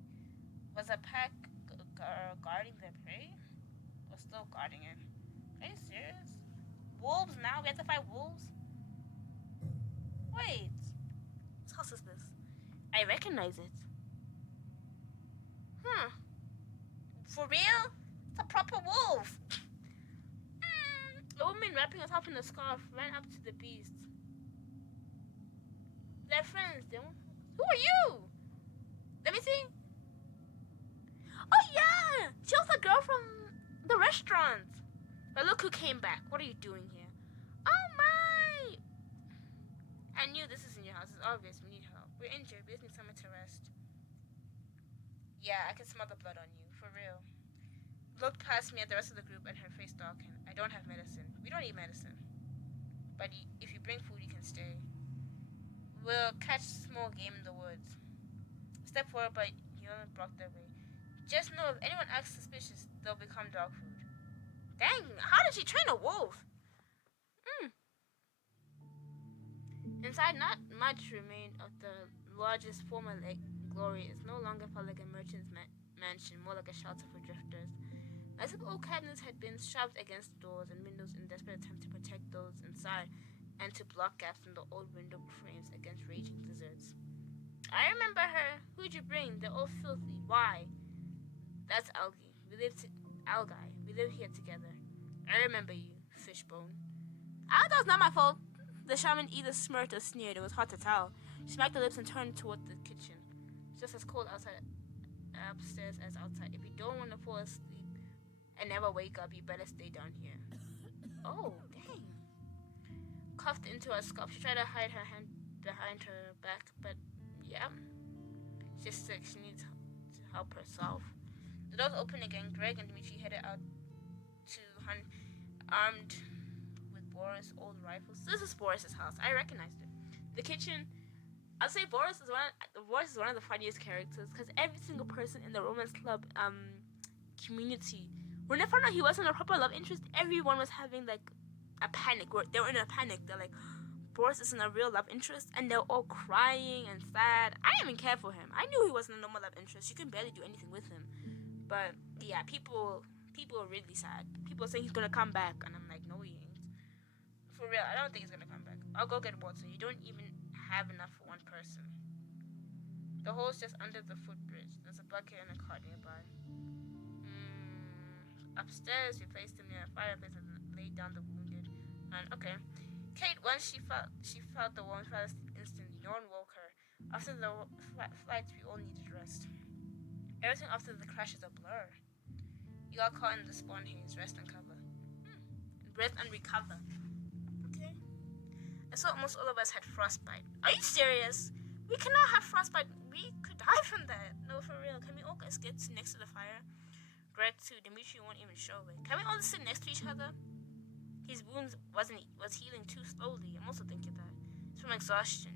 Was a pack guarding their prey? Or still guarding it? Are you serious? Wolves now? We have to fight wolves? Wait. Whose house is this? I recognize it. For real? It's a proper wolf. A woman wrapping herself in a scarf ran up to the beast. They're friends. Who are you? Let me see. Oh yeah! She was the girl from the restaurant. But look who came back. What are you doing here? Oh my! I knew this isn't your house. It's obvious we need help. We're injured. We just need somewhere to rest. Yeah, I can smell the blood on you. For real. Looked past me at the rest of the group and her face darkened. I don't have medicine. We don't need medicine. But if you bring food, you can stay. We'll catch small game in the woods. Step forward, but you only block their way. Just know if anyone acts suspicious, they'll become dog food. Dang, how did she train a wolf? Inside, not much remained of the largest former lake glory. It no longer felt like a merchant's mansion, more like a shelter for drifters. As if old cabinets had been shoved against doors and windows in desperate attempt to protect those inside and to block gaps in the old window frames against raging blizzards. I remember her. Who'd you bring? They're all filthy. Why? That's Algae. We live here together. I remember you, Fishbone. That was not my fault. The shaman either smirked or sneered. It was hard to tell. She smacked her lips and turned toward the kitchen. It's just as cold upstairs as outside. If you don't want to fall asleep and never wake up, you better stay down here. Oh, dang. Cuffed into a scarf, she tried to hide her hand behind her back, but yeah. She's sick. She needs to help herself. The doors opened again. Greg and Dimitri headed out to hunt, armed with Boris' old rifles. This is Boris' house. I recognized it. The kitchen. I'll say Boris is one of the funniest characters because every single person in the romance club community, when they found out he wasn't a proper love interest, everyone was having like a panic. They were in a panic. They're like, Boris isn't a real love interest, and they're all crying and sad. I didn't even care for him. I knew he wasn't a normal love interest. You can barely do anything with him. But yeah, people are really sad. People are saying he's gonna come back, and I'm like, no, he ain't. For real, I don't think he's gonna come back. I'll go get water. You don't even have enough for one person. The hole's just under the footbridge. There's a bucket and a cart nearby. Upstairs, we placed him near a fireplace and laid down the wounded. And okay, Kate, once she felt the warmth, fell asleep instantly. No one woke her. After the flight, we all needed rest. Everything after the crash is a blur. You got caught in the spawn haze. Rest and cover. Rest and recover. Okay. I saw almost all of us had frostbite. Are you serious? We cannot have frostbite. We could die from that. No, for real. Can we all just get next to the fire? Greg too. Dimitri won't even show it. Can we all sit next to each other? His wounds was healing too slowly. I'm also thinking that it's from exhaustion.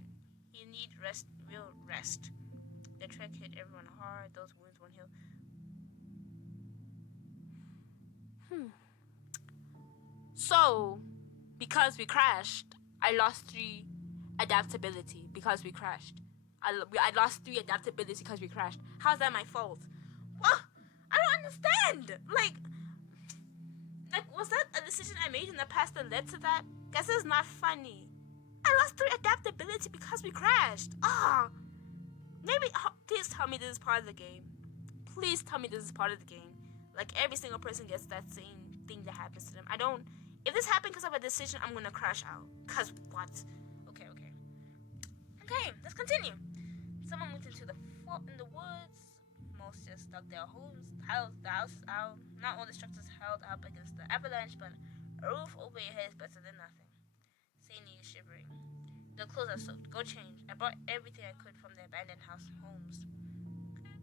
He need rest, real rest. The trek hit everyone hard. Those wounds won't heal. So, because we crashed, I lost 3 adaptability because we crashed. I lost 3 adaptability because we crashed. How's that my fault? Well, I don't understand. Like, was that a decision I made in the past that led to that? Guess it's not funny. I lost 3 adaptability because we crashed. Maybe, please tell me this is part of the game. Please tell me this is part of the game. Like, every single person gets that same thing that happens to them. If this happened because of a decision, I'm gonna crash out. Cause what? Okay, let's continue. Someone moved into the fort in the woods. Most just dug their the houses out. Not all the structures held up against the avalanche, but a roof over your head is better than nothing. Sadie is shivering. The clothes are soaked. Go change. I brought everything I could from the abandoned homes. Okay.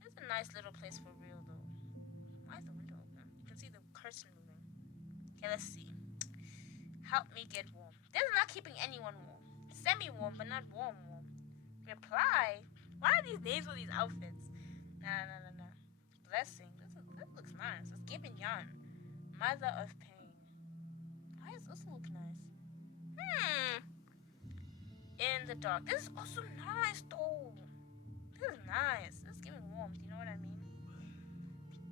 It's a nice little place for real, though. Why is the window open? You can see the curtain moving. Okay, let's see. Help me get warm. This is not keeping anyone warm. Semi-warm, but not warm. Reply? Why are these names for these outfits? Nah. Blessing. This looks nice. It's giving yarn. Mother of pain. Why does this look nice? In the dark. This is also nice, though. This is nice. This is giving warmth. You know what I mean?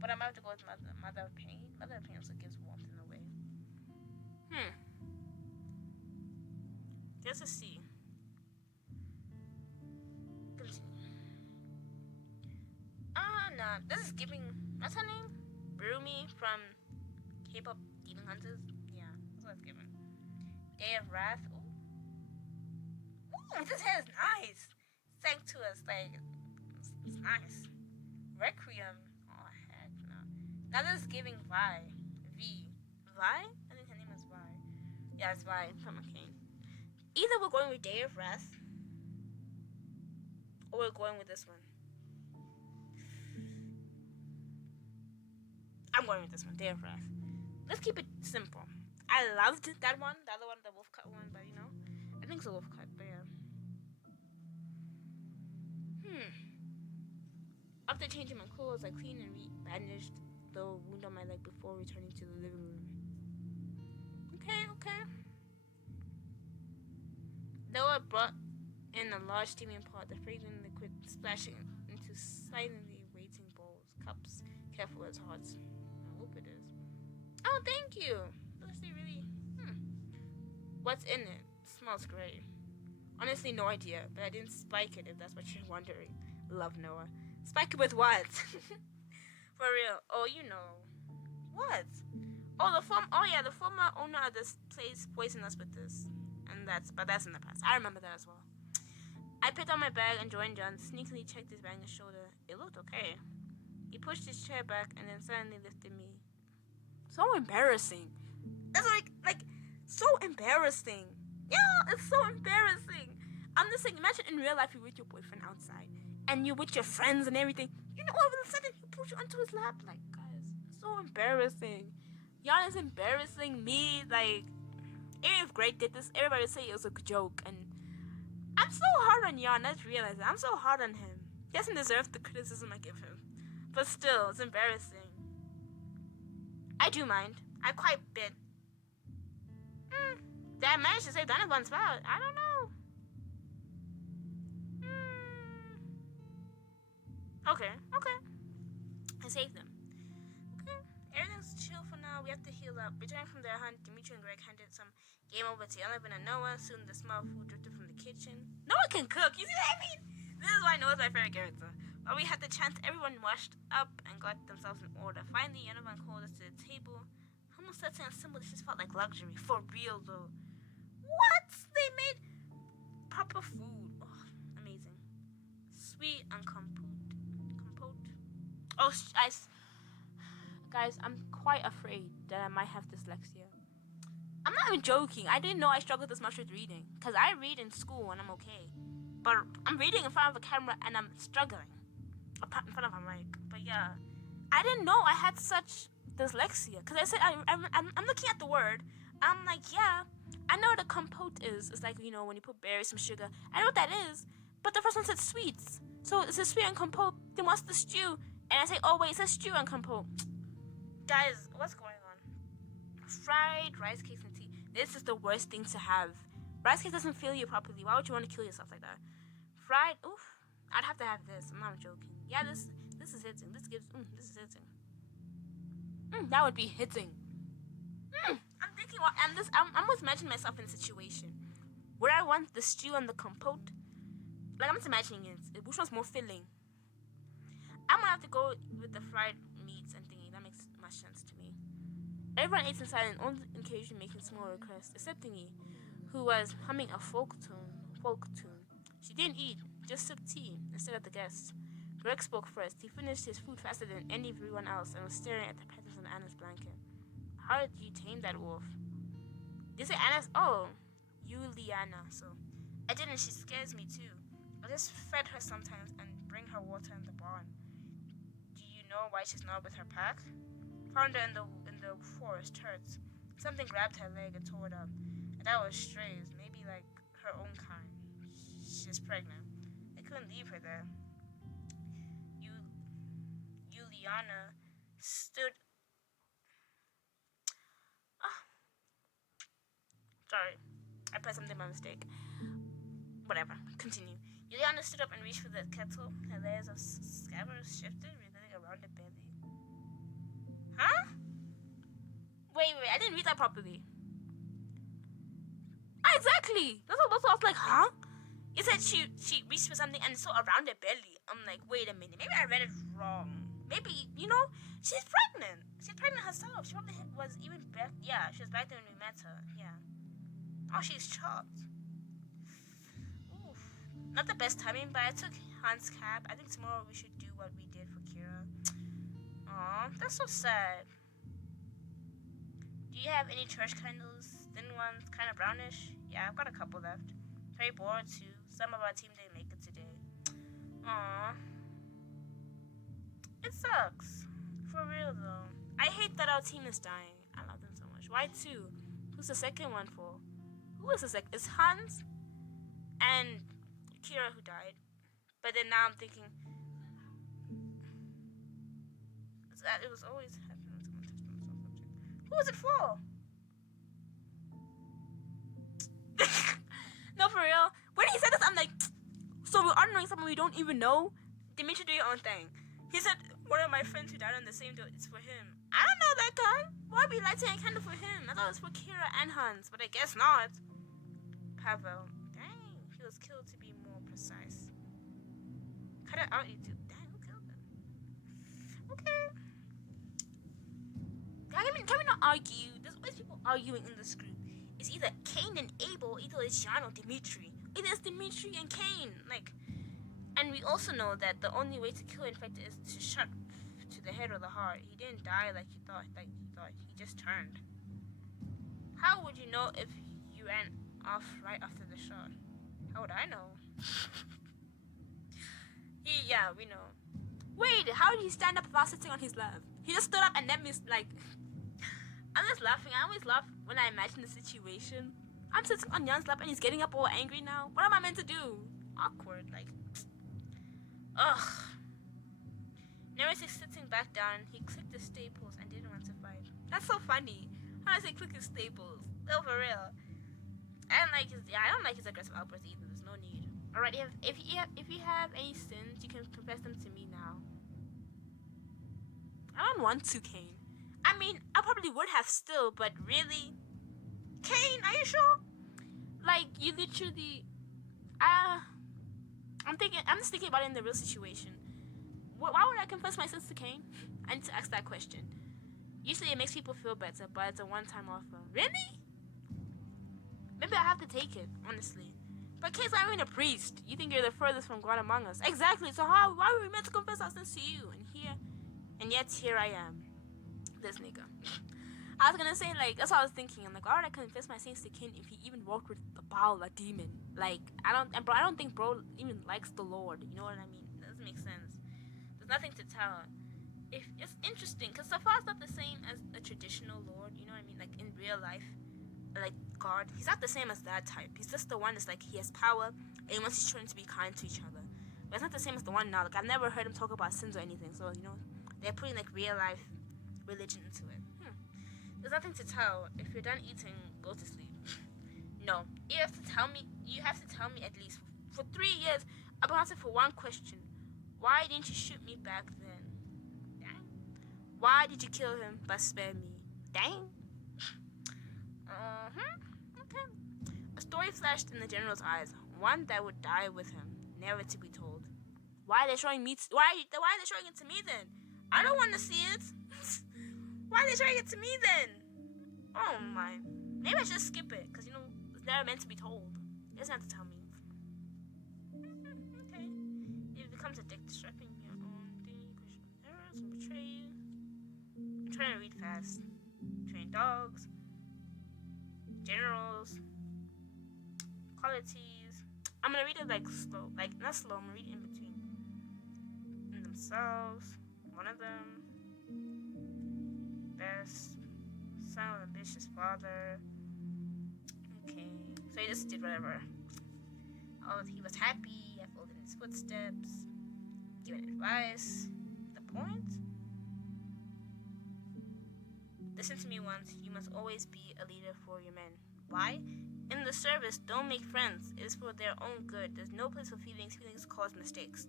But I'm about to go with Mother of Pain. Mother of Pain also gives warmth in a way. Guess a C. Continue. Nah. This is giving. What's her name? Brumi from K-pop Demon Hunters. Yeah, that's what it's giving. Day of Wrath. Ooh, this hair is nice. Sank to us like it's nice. Requiem. Oh heck no. Now this is giving Vi. Vi? I think her name is Vi. Yeah, it's Vi from McCain. Either we're going with Day of Wrath, or we're going with this one. I'm going with this one, Day of Wrath. Let's keep it simple. I loved that one, the other one, the wolf cut one, but I think it's a wolf cut, but yeah. After changing my clothes, I cleaned and bandaged the wound on my leg before returning to the living room. Okay. Noah brought in a large steaming pot, the fragrant liquid splashing into silently waiting bowls, cups, careful as hot. I hope it is. Oh, thank you. Let's see, really. What's in it? Smells great. Honestly, no idea, but I didn't spike it if that's what you're wondering. Love Noah. Spike it with what? For real. Oh, you know. What? The former owner of this place poisoned us with this. But that's in the past. I remember that as well. I picked up my bag and joined John, sneakily checked his bag and shoulder. It looked okay. He pushed his chair back and then suddenly lifted me. So embarrassing. It's like so embarrassing. Yeah, it's so embarrassing. I'm just like, imagine in real life you're with your boyfriend outside and you're with your friends and everything. All of a sudden he pulls you onto his lap. Like, guys, so embarrassing. Y'all is embarrassing me. Like, even if Greg did this, everybody would say it was a joke. And I'm so hard on Jan. Let's realize that. I'm so hard on him. He doesn't deserve the criticism I give him. But still, it's embarrassing. I do mind. I quite bit. Did I manage to save Donovan's spot? I don't know. Okay. I saved them. Okay. Everything's chill for now. We have to heal up. Returning from their hunt, Dimitri and Greg handed some game over to Eleven and Noah. Soon the smell of food drifted from the kitchen. Noah can cook. You see what I mean? This is why Noah's my favorite character. While we had the chance, everyone washed up and got themselves in order. Finally, Eleven called us to the table. Almost setting a symbol. This just felt like luxury. For real, though. What? They made proper food. Oh, amazing. Sweet and compote. Oh, guys, I'm quite afraid that I might have dyslexia. I'm not even joking. I didn't know I struggled this much with reading. Because I read in school and I'm okay. But I'm reading in front of a camera and I'm struggling. In front of a mic. But yeah. I didn't know I had such dyslexia. Because I said, I'm looking at the word. I'm like, yeah, I know what a compote is. It's like, when you put berries, some sugar. I know what that is. But the first one said sweets. So it says sweet and compote. Then what's the stew? And I say, oh, wait, it says stew and compote. Guys, what's going on? Fried rice cakes and tea. This is the worst thing to have. Rice cake doesn't fill you properly. Why would you want to kill yourself like that? Fried, oof. I'd have to have this. I'm not joking. Yeah, this is hitting. This is hitting. That would be hitting. I'm thinking, I'm just imagining myself in a situation where I want the stew and the compote. Like, I'm just imagining it. Which one's more filling? I'm gonna have to go with the fried meats and thingy. That makes much sense to me. Everyone ate in silence, only occasionally making small requests, except Thingy, who was humming a folk tune. She didn't eat, just sipped tea instead of the guests. Greg spoke first. He finished his food faster than everyone else and was staring at the patterns on Anna's blanket. How did you tame that wolf? They say Anna's. Oh, Juliana. So I didn't. She scares me too. I just fed her sometimes and bring her water in the barn. Do you know why she's not with her pack? Found her in the forest. Hurts. Something grabbed her leg and tore it up. And that was strays. Maybe like her own kind. She's pregnant. I couldn't leave her there. Juliana stood. Sorry, I pressed something by mistake. Whatever. Continue. Juliana stood up and reached for the kettle. Her layers of scabbers shifted, revealing a rounded belly. Huh? Wait, I didn't read that properly. Exactly. That's what I was like, huh? It said she reached for something and saw a rounded belly. I'm like, wait a minute. Maybe I read it wrong. Maybe, she's pregnant. She's pregnant herself. She probably was even back. Yeah, she was back there when we met her. Yeah. Oh, she's chopped. Oof. Not the best timing, but I took Hans' cap. I think tomorrow we should do what we did for Kira. Aw, that's so sad. Do you have any church candles? Thin ones, kind of brownish? Yeah, I've got a couple left. Very bored too. Some of our team didn't make it today. Aww. It sucks. For real though. I hate that our team is dying. I love them so much. Why two? Who's the second one for? Who is the second? It's Hans and Kira who died. But then now I'm thinking it was always happening when someone touched on the subject. Who was it for? No, for real. When he said this, I'm like, so we're honoring someone we don't even know? Dimitri, do your own thing. He said, one of my friends who died on the same day, it's for him. I don't know that guy. Why be lighting a candle for him? I thought it was for Kira and Hans, but I guess not. Pavel. Dang, he was killed to be more precise. Cut it out, you two. Dang, who killed him? Okay. Can we not argue? There's always people arguing in this group. It's either Cain and Abel, either it's Jan or Dimitri. Either it's Dimitri and Cain. And we also know that the only way to kill infected is to shot to the head or the heart. He didn't die like he thought. He just turned. How would you know if you ran off right after the shot? How would I know? Yeah, we know. Wait, how did he stand up while sitting on his lap? He just stood up and then I'm just laughing. I always laugh when I imagine the situation. I'm sitting on Jan's lap and he's getting up all angry now. What am I meant to do? Awkward, ugh. Narrative sitting back down, he clicked the staples and didn't want to fight. That's so funny. How does he click his staples? No, for real. I don't like his aggressive outbursts either. There's no need. Alright, if you have any sins, you can confess them to me now. I don't want to, Cain. I mean, I probably would have still, but really? Cain, are you sure? You literally... I'm just thinking about it in the real situation. Why would I confess my sins to Cain? I need to ask that question. Usually it makes people feel better, but it's a one-time offer. Really? Maybe I have to take it, honestly. But Cain's not even a priest. You think you're the furthest from God among us. Exactly, so why were we meant to confess our sins to you? And yet here I am. This nigga. I was gonna say, that's what I was thinking. I'm like, why would I confess my sins to Cain if he even walked with Baal, a demon? I don't think bro even likes the Lord. You know what I mean? It doesn't make sense. There's nothing to tell. If it's interesting, because Safar's not the same traditional Lord, you know what I mean? Like in real life, like God, he's not the same as that type. He's just the one that's like he has power and he wants his children to be kind to each other. But it's not the same as the one now. Like I've never heard him talk about sins or anything. So they're putting like real life religion into it. There's nothing to tell. If you're done eating, go to sleep. No, you have to tell me. You have to tell me at least for 3 years. I've been asking for one question. Why didn't you shoot me back then? Dang. Why did you kill him but spare me? Dang. Okay. A story flashed in the general's eyes. One that would die with him, never to be told. Why are they showing me? Why are they showing it to me then? I don't want to see it. Why are they showing it to me then? Oh my. Maybe I should skip it because it's never meant to be told. It doesn't have to tell me. Okay. It becomes addictive, strapping your own daily question errors and betray you. I'm trying to read fast. Train dogs, generals, qualities. I'm gonna read it like slow, like not slow. I'm gonna read it in between. In themselves, one of them, best, son of ambitious father. Okay, so he just did whatever. Oh, he was happy. I followed in his footsteps. Giving advice. The point? Listen to me once. You must always be a leader for your men. Why? In the service, don't make friends. It is for their own good. There's no place for feelings. Feelings cause mistakes.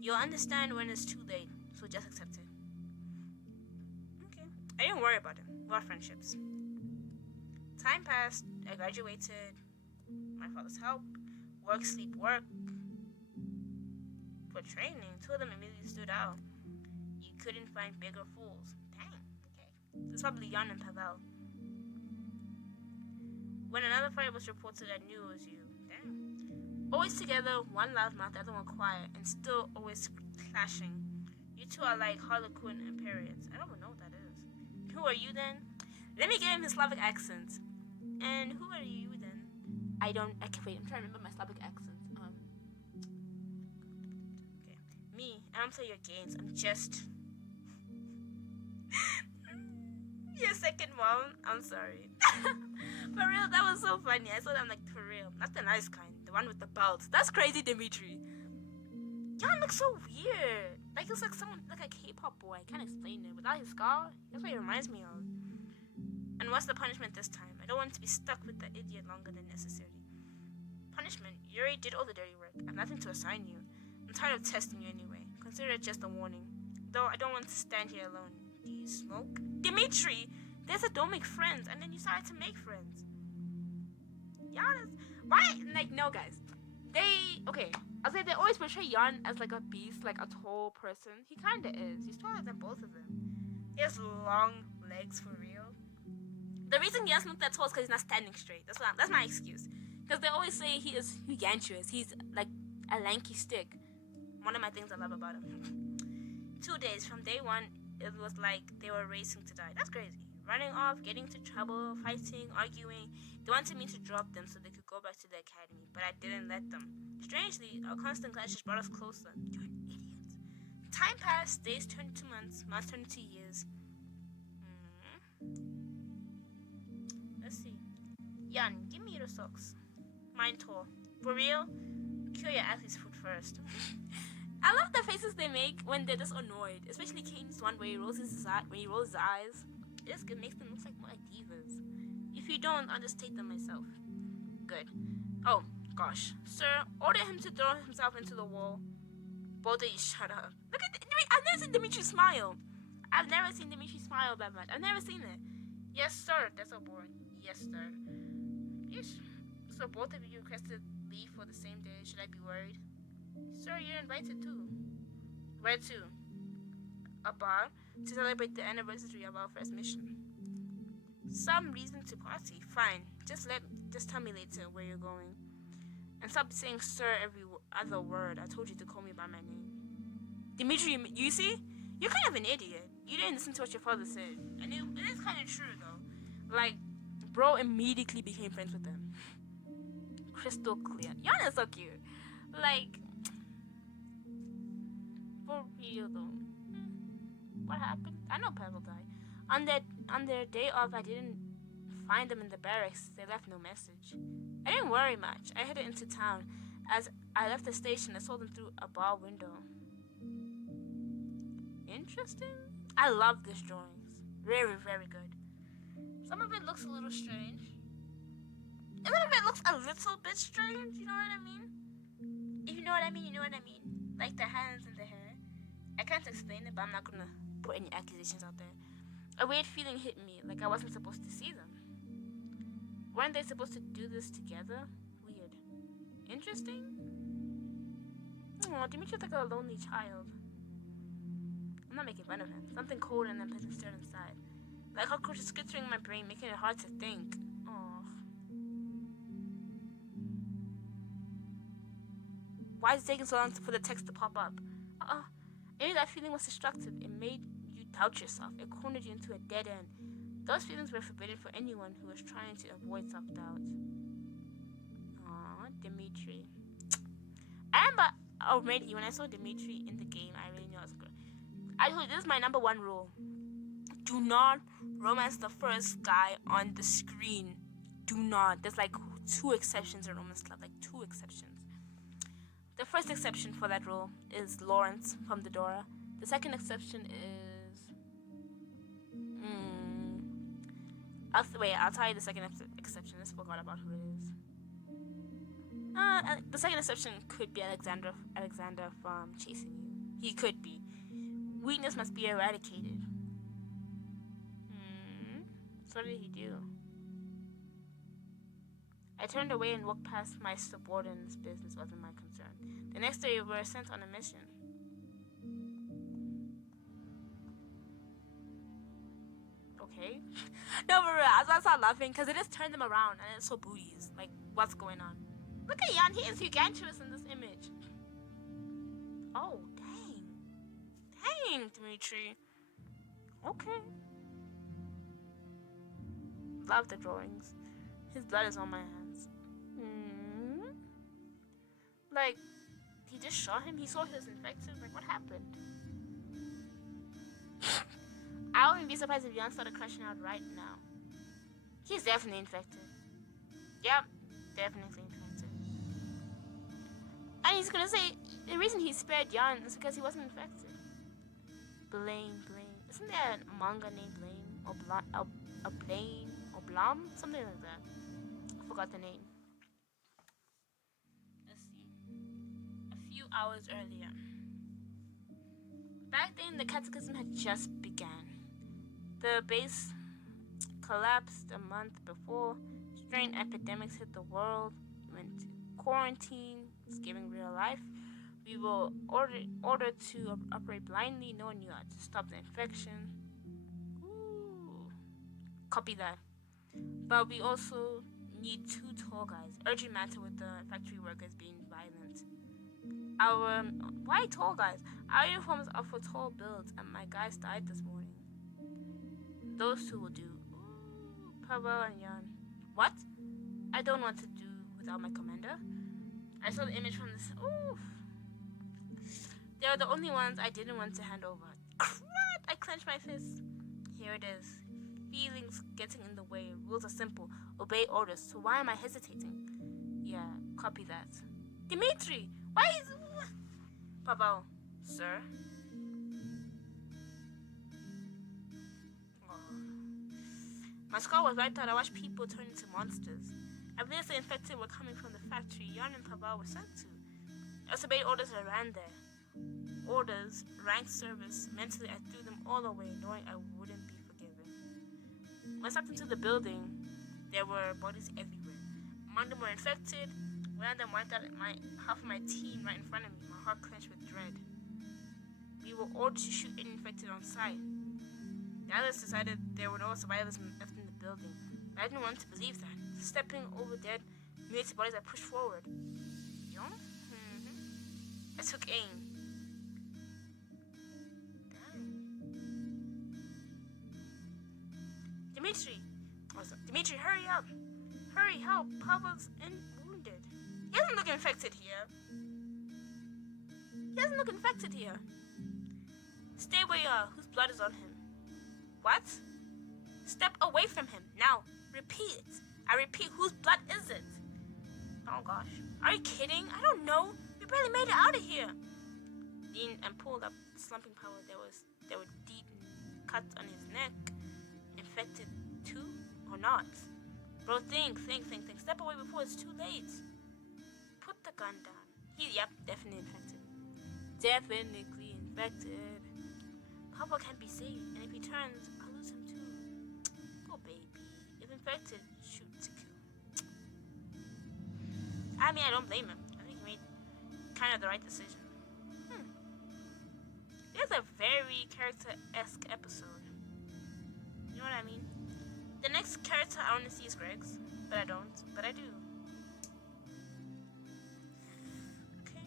You'll understand when it's too late, so just accept it. Okay. I didn't worry about it. What friendships? Time passed. I graduated. My father's help. Work, sleep, work. For training, two of them immediately stood out. You couldn't find bigger fools. Dang. Okay. It's probably Jan and Pavel. When another fight was reported, I knew it was you. Damn. Always together, one loudmouth, the other one quiet, and still always clashing. You two are like Harlequin and Periods. I don't even know what that is. Who are you then? Let me give him his Slavic accent. And who are you then? I can't wait, I'm trying to remember my Slavic accent. Okay. Me, I don't play your games, I'm just... Your second mom, I'm sorry. For real, that was so funny. I saw them like, for real. Not the nice kind, the one with the belt. That's crazy, Dimitri. Jan looks so weird. Like, he's like someone, like a K-pop boy. I can't explain it. Without his scar, that's what he reminds me of. And what's the punishment this time? I don't want to be stuck with that idiot longer than necessary. Punishment? You already did all the dirty work. I have nothing to assign you. I'm tired of testing you anyway. Consider it just a warning. Though I don't want to stand here alone. Do you smoke? Dimitri! They said don't make friends, and then you started to make friends. Jan is... Why? Like, no, guys. Okay, I'll say they always portray Jan as like a beast, like a tall person. He kinda is. He's taller than both of them. He has long legs, for real. The reason Jan's not that tall is because he's not standing straight. That's my excuse. Because they always say he is gigantuous. He's like a lanky stick. One of my things I love about him. 2 days from day one, it was like they were racing to die. That's crazy. Running off, getting into trouble, fighting, arguing. They wanted me to drop them so they could go back to the academy, but I didn't let them. Strangely, our constant clashes brought us closer. You're an idiot. Time passed, days turned to months, months turned to years. Let's see. Jan, give me your socks. Mine tall. For real? Cure your athlete's foot first. I love the faces they make when they're just annoyed. Especially Kane's one where he rolls his eyes. It just makes them look like more like divas. If you don't, I'll just take them myself. Good. Oh, gosh. Sir, order him to throw himself into the wall. Both of you shut up. Look at I've never seen Dimitri smile. I've never seen Dimitri smile that much. I've never seen it. Yes, sir. That's so boring. Yes, sir. Yes. So both of you requested leave for the same day. Should I be worried? Sir, you're invited too. Where to? A bar to celebrate the anniversary of our first mission. Some reason to party. Fine. Just tell me later where you're going. And stop saying sir every other word. I told you to call me by my name. Dimitri, you see? You're kind of an idiot. You didn't listen to what your father said. And it is kind of true though. Like, bro immediately became friends with them. Crystal clear. Yana is so cute. Like, for real though. What happened? I know Pavel died. On that on their day off, I didn't find them in the barracks. They left no message. I didn't worry much. I headed into town. As I left the station, I saw them through a bar window. Interesting. I love these drawings. Very, very good. Some of it looks a little strange. And some of it looks a little bit strange, you know what I mean? If you know what I mean, you know what I mean. Like the hands and the hair. I can't explain it, but I'm not gonna put any accusations out there. A weird feeling hit me, like I wasn't supposed to see them. Weren't they supposed to do this together? Weird. Interesting? Oh, Dimitri's like a lonely child. I'm not making fun of him. Something cold and unpleasant stirred inside. Like cockroaches skittering in my brain, making it hard to think. Oh. Why is it taking so long for the text to pop up? I knew that feeling was destructive. It made you doubt yourself. It cornered you into a dead end. Those feelings were forbidden for anyone who was trying to avoid self-doubt. Aww, Dimitri. I remember already when I saw Dimitri in the game, I really knew I was good. I told you, this is my number one rule. Do not romance the first guy on the screen. Do not. There's like 2 exceptions in Romance Club, like 2 exceptions. The first exception for that rule is Lawrence from Dodora. The second exception is... I'll tell you the second exception. I just forgot about who it is. The second exception could be Alexander from Chasing You. He could be. Weakness must be eradicated. So what did he do? I turned away and walked past my subordinate's business wasn't my concern. The next day, we were sent on a mission. Okay. No, for real, I was start laughing because it just turned them around and it's so booties. Like, what's going on? Look at Jan, he is gigantuous in this image. Oh, dang. Dang, Dimitri. Okay. Love the drawings. His blood is on my hands. Like, he just shot him? He saw he was infected? Like, what happened? I wouldn't be surprised if Jan started crashing out right now. He's definitely infected. Yep, definitely infected. And he's gonna say the reason he spared Jan is because he wasn't infected. Blaine. Isn't there a manga named Blaine? Or Blaine? Or Blom? Something like that. I forgot the name. Let's see. A few hours earlier. Back then, the cataclysm had just begun. The base collapsed a month before. Strange epidemics hit the world. We went to quarantine. It's giving real life. We were ordered to operate blindly. No one knew how to stop the infection. Ooh. Copy that. But we also need 2 tall guys. Urgent matter with the factory workers being violent. Why tall guys? Our uniforms are for tall builds, and my guys died this morning. Those 2 will do. Ooh, Pavel and Jan. What? I don't want to do without my commander. I saw the image from this. Ooh. They were the only ones I didn't want to hand over. Crap! I clenched my fist. Here it is. Feelings getting in the way. Rules are simple. Obey orders. So why am I hesitating? Yeah, copy that. Dimitri! Why is... Pavel, sir? Oh. My skull was wiped out. I watched people turn into monsters. I realized the infected were coming from the factory Jan and Pavel were sent to. I obeyed orders and ran there. Orders, rank service. Mentally, I threw them all away, knowing I wouldn't be forgiven. When I stepped into the building, there were bodies everywhere. Among them were infected. One of them wiped out half of my team right in front of me. My heart clenched with dread. We were ordered to shoot any infected on sight. The others decided there were no survivors left in the building. But I didn't want to believe that. Stepping over dead, mutilated bodies, I pushed forward. I took aim. Dimitri, hurry up! Hurry, help! Pavel's wounded. He doesn't look infected here. Stay where you are. Whose blood is on him? What? Step away from him. Now, repeat. I repeat, whose blood is it? Oh gosh. Are you kidding? I don't know. We barely made it out of here. Dean and pulled up slumping power. There were deep cuts on his neck. Infected too? Or not? Bro, think. Step away before it's too late. Put the gun down. Yep, definitely infected. Definitely infected. Papa can't be saved, and if he turns, I'll lose him too. Poor baby. If infected, shoot to kill. I mean, I don't blame him. I think he made kind of the right decision. There's a very character-esque episode. You know what I mean? The next character I want to see is Greg's, but I don't. But I do. Okay.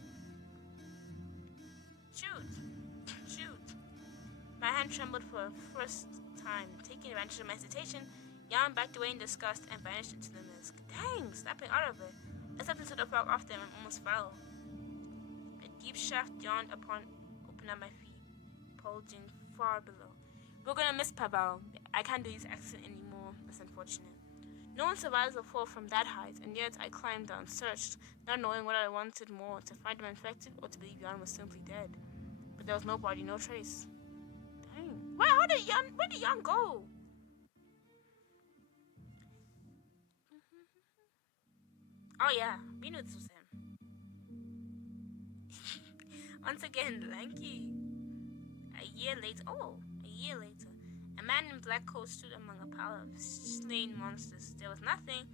Shoot. My hand trembled for the first time. Taking advantage of my hesitation, Jan backed away in disgust and vanished into the mist. Dang, snapping out of it. I stepped into the fog after him and almost fell. A deep shaft yawned opened at my feet, bulging far below. We're gonna miss Pavel. I can't do his accent anymore. That's unfortunate. No one survives a fall from that height, and yet I climbed down, searched, not knowing what I wanted more, to find him infected or to believe Jan was simply dead. But there was no body, no trace. Dang. Where did Jan go? Oh yeah, we knew this was him. Once again, lanky. A year later, a man in black coat stood among a pile of slain monsters. There was nothing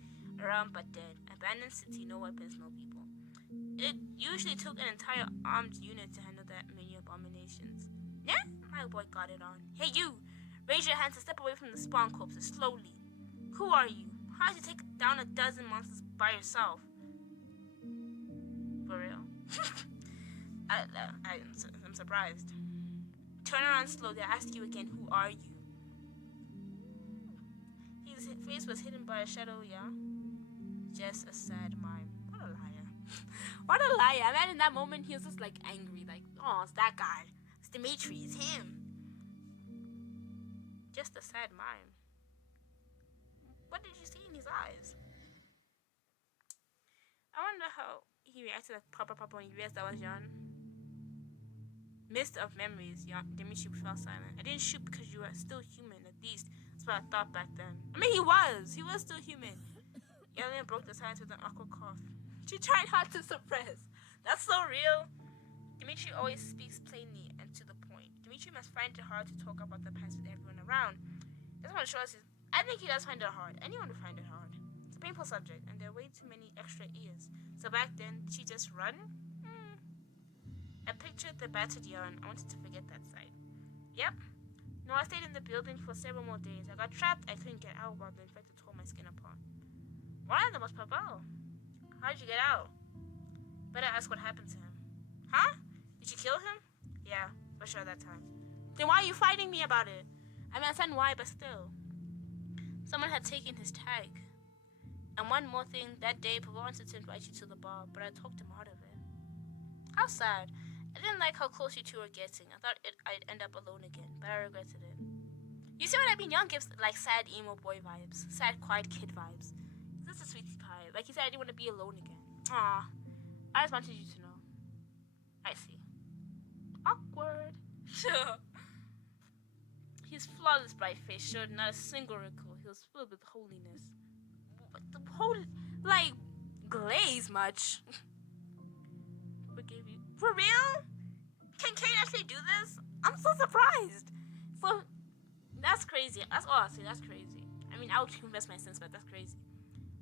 around but dead. Abandoned city, no weapons, no people. It usually took an entire armed unit to handle that many abominations. Yeah, my boy got it on. Hey you! Raise your hands and step away from the spawn corpses, slowly. Who are you? How did you take down a dozen monsters by yourself? For real? I'm surprised. Turn around slowly. I ask you again, who are you? His face was hidden by a shadow, yeah? Just a sad mime. What a liar. What a liar. I mean, in that moment, he was just, like, angry. Like, oh, it's that guy. It's Dimitri. It's him. Just a sad mime. What did you see in his eyes? I wonder how he reacted like Papa when he realized that was Jan. Mist of memories, Dimitri fell silent. I didn't shoot because you were still human, at least. That's what I thought back then. I mean, he was still human. Alien broke the silence with an awkward cough. She tried hard to suppress. That's so real. Dimitri always speaks plainly and to the point. Dimitri must find it hard to talk about the past with everyone around. That's what shows his. I think he does find it hard. Anyone would find it hard. It's a painful subject, and there are way too many extra ears. So back then, did she just run? I pictured the battered yarn. I wanted to forget that sight. Yep. No, I stayed in the building for several more days. I got trapped. I couldn't get out while the infected tore my skin apart. One of them was Pavel. How did you get out? Better ask what happened to him. Huh? Did you kill him? Yeah, for sure that time. Then why are you fighting me about it? I mean, I understand why, but still. Someone had taken his tag. And one more thing, that day, Pavel wanted to invite you to the bar, but I talked him out of it. How sad. I didn't like how close you two were getting. I thought I'd end up alone again, but I regretted it. You see what I mean? Young gives like sad emo boy vibes, sad quiet kid vibes. This is a sweetie pie. Like he said, I didn't want to be alone again. Aw, I just wanted you to know. I see. Awkward. His flawless bright face showed not a single wrinkle. He was filled with holiness. The whole, like, glaze much. Forgive you. For real? Can Kate actually do this? I'm so surprised. So, that's crazy. That's all I'll say. That's crazy. I mean, I would confess my sins, but that's crazy.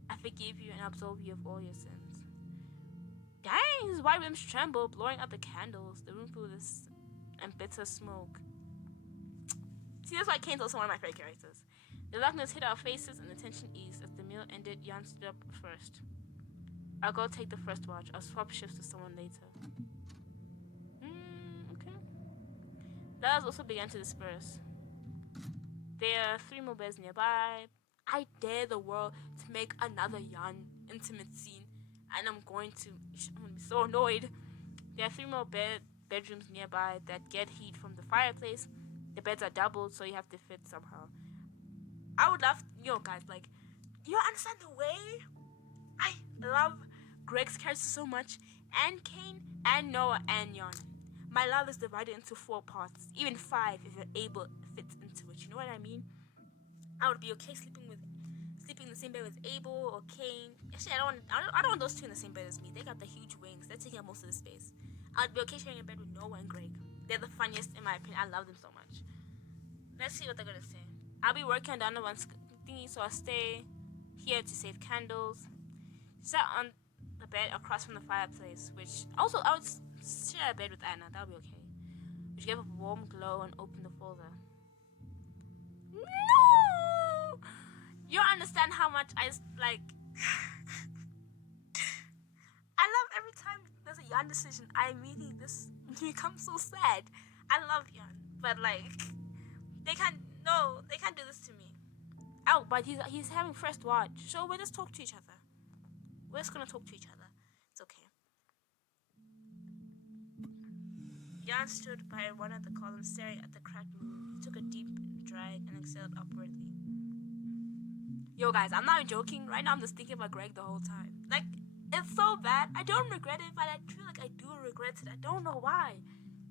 I forgive you and absolve you of all your sins. Dang, his white rims tremble, blowing out the candles. The room filled with this and bitter smoke. See, that's why Kane's also one of my favorite characters. The darkness hit our faces and the tension eased. As the meal ended, Jan stood up first. I'll go take the first watch. I'll swap shifts with someone later. Okay. The others also began to disperse. There are 3 more beds nearby. I dare the world to make another Jan intimate scene, and I'm going to be so annoyed. There are 3 more bedrooms nearby that get heat from the fireplace. The beds are doubled, so you have to fit somehow. I would love, guys, like, you understand the way I love Greg's character so much, and Cain, and Noah, and Yon. My love is divided into 4 parts, even 5 if Abel fits into it. You know what I mean? I would be okay sleeping in the same bed with Abel or Cain. Actually, I don't want those two in the same bed as me. They got the huge wings. They're taking up most of the space. I'd be okay sharing a bed with Noah and Greg. They're the funniest in my opinion. I love them so much. Let's see what they're gonna say. I'll be working on the other one's thingy, so I'll stay here to save candles. Sat on the bed across from the fireplace, which also I would share a bed with Anna. That'll be okay. Which gave a warm glow and opened the folder. No! You don't understand how much I like. I love every time there's a Yan decision. I immediately become so sad. I love Yan, but like they can't do this to me. Oh, but he's having first watch, so we'll just talk to each other. We're just gonna talk to each other. It's okay. Jan stood by one of the columns, staring at the cracked moon. He took a deep drag and exhaled upwardly. Yo, guys, I'm not joking. Right now, I'm just thinking about Greg the whole time. Like, it's so bad. I don't regret it, but I feel like I do regret it. I don't know why.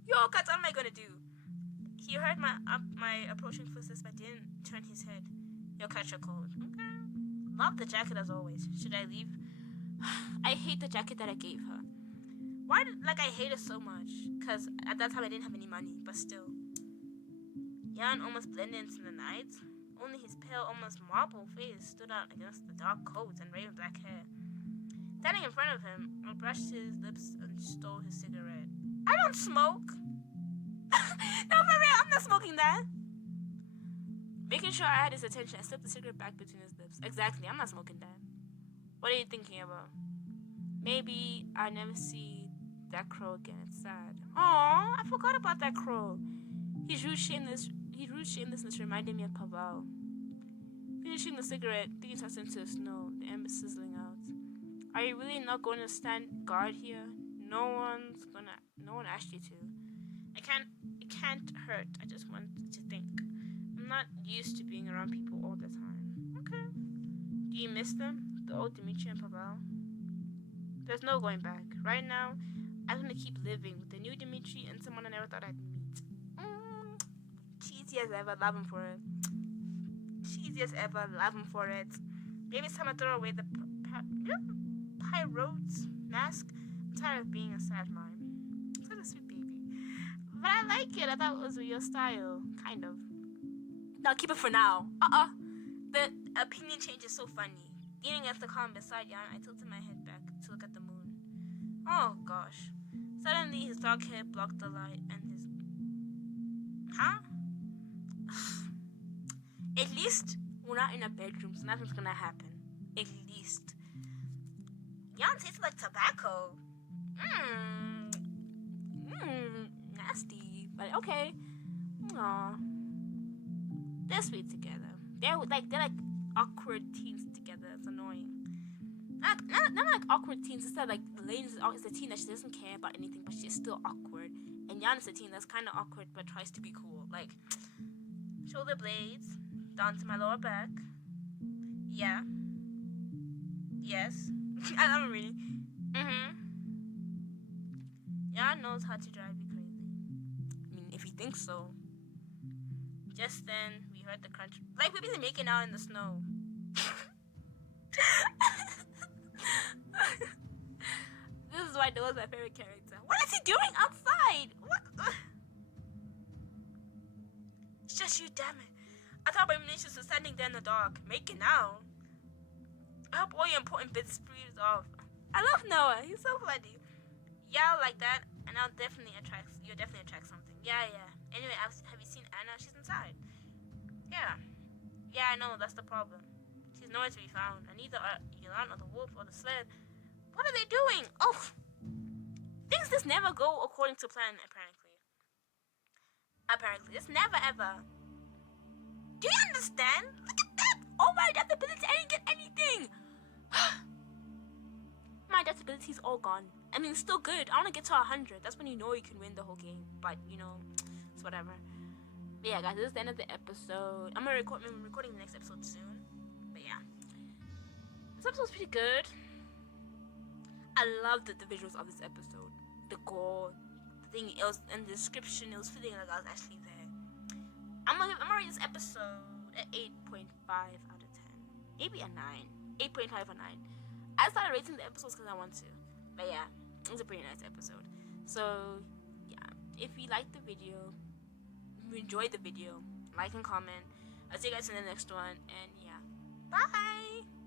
Yo, guys, what am I gonna do? He heard my approaching footsteps, but didn't turn his head. You'll catch a cold. Okay. Love the jacket as always. Should I leave? I hate the jacket that I gave her. Why I hate it so much? Because at that time I didn't have any money, but still. Jan almost blended into the night. Only his pale, almost marble face stood out against the dark coat and raven black hair. Standing in front of him, I brushed his lips and stole his cigarette. I don't smoke! No, for real, I'm not smoking that! Making sure I had his attention, I slipped the cigarette back between his lips. Exactly, I'm not smoking that. What are you thinking about? Maybe I never see that crow again. It's sad. Aww, I forgot about that crow. His rude shamelessness reminded me of Pavel. Finishing the cigarette, thinking tossed into the snow, the ember sizzling out. Are you really not going to stand guard here? No one asked you to. It can't hurt. I just want to think. I'm not used to being around people all the time. Okay. Do you miss them? The old Dimitri and Pavel? There's no going back. Right now, I want to keep living with the new Dimitri and someone I never thought I'd meet. Cheesy as ever, love him for it. Cheesy as ever, love him for it. Maybe it's time to throw away the pyrote's mask. I'm tired of being a sad mime. Such a sweet baby. But I like it. I thought it was your style. Kind of. Now keep it for now. The opinion change is so funny. Leaning against the column beside Jan, I tilted my head back to look at the moon. Oh gosh. Suddenly his dark hair blocked the light and his... Huh? At least we're not in a bedroom, so nothing's gonna happen. At least. Jan tastes like tobacco. Nasty. But okay. Aww. They're sweet together. They're like awkward teens together. It's annoying. Not like awkward teens. It's that like Lane is a teen that she doesn't care about anything, but she's still awkward. And Jan is a teen that's kind of awkward but tries to be cool. Like shoulder blades down to my lower back. Yeah. Yes. I love it really. Jan knows how to drive you crazy. I mean, if you think so. Just then, we heard the crunch. Like, we've been making out in the snow. This is why Noah's my favorite character. What is he doing outside? What? It's just you, damn it. I thought Abominations was standing there in the dark, making out. I hope all your important bits breathes off. I love Noah. He's so funny. Yeah, like that, and you'll definitely attract something. Yeah. Anyway, have you seen Anna? She's inside. Yeah, I know, that's the problem. She's nowhere to be found, and neither are Yolan or the wolf or the sled. What are they doing? Oh, things just never go according to plan, apparently. It's never ever. Do you understand? Look at that! Oh my adaptability, I didn't get anything! My adaptability's all gone. I mean, it's still good. I want to get to 100. That's when you know you can win the whole game. But, it's whatever. But yeah, guys, this is the end of the episode. I'm recording the next episode soon. But yeah, this episode's pretty good. I loved the visuals of this episode. The gore, the thing, it was in the description. It was feeling like I was actually there. I'm gonna rate this episode at 8.5 out of 10, maybe a 9. 8.5 or 9. I started rating the episodes because I want to. But yeah, it was a pretty nice episode. So yeah, if you liked the video, if you enjoyed the video, like and comment. I'll see you guys in the next one. And yeah, bye.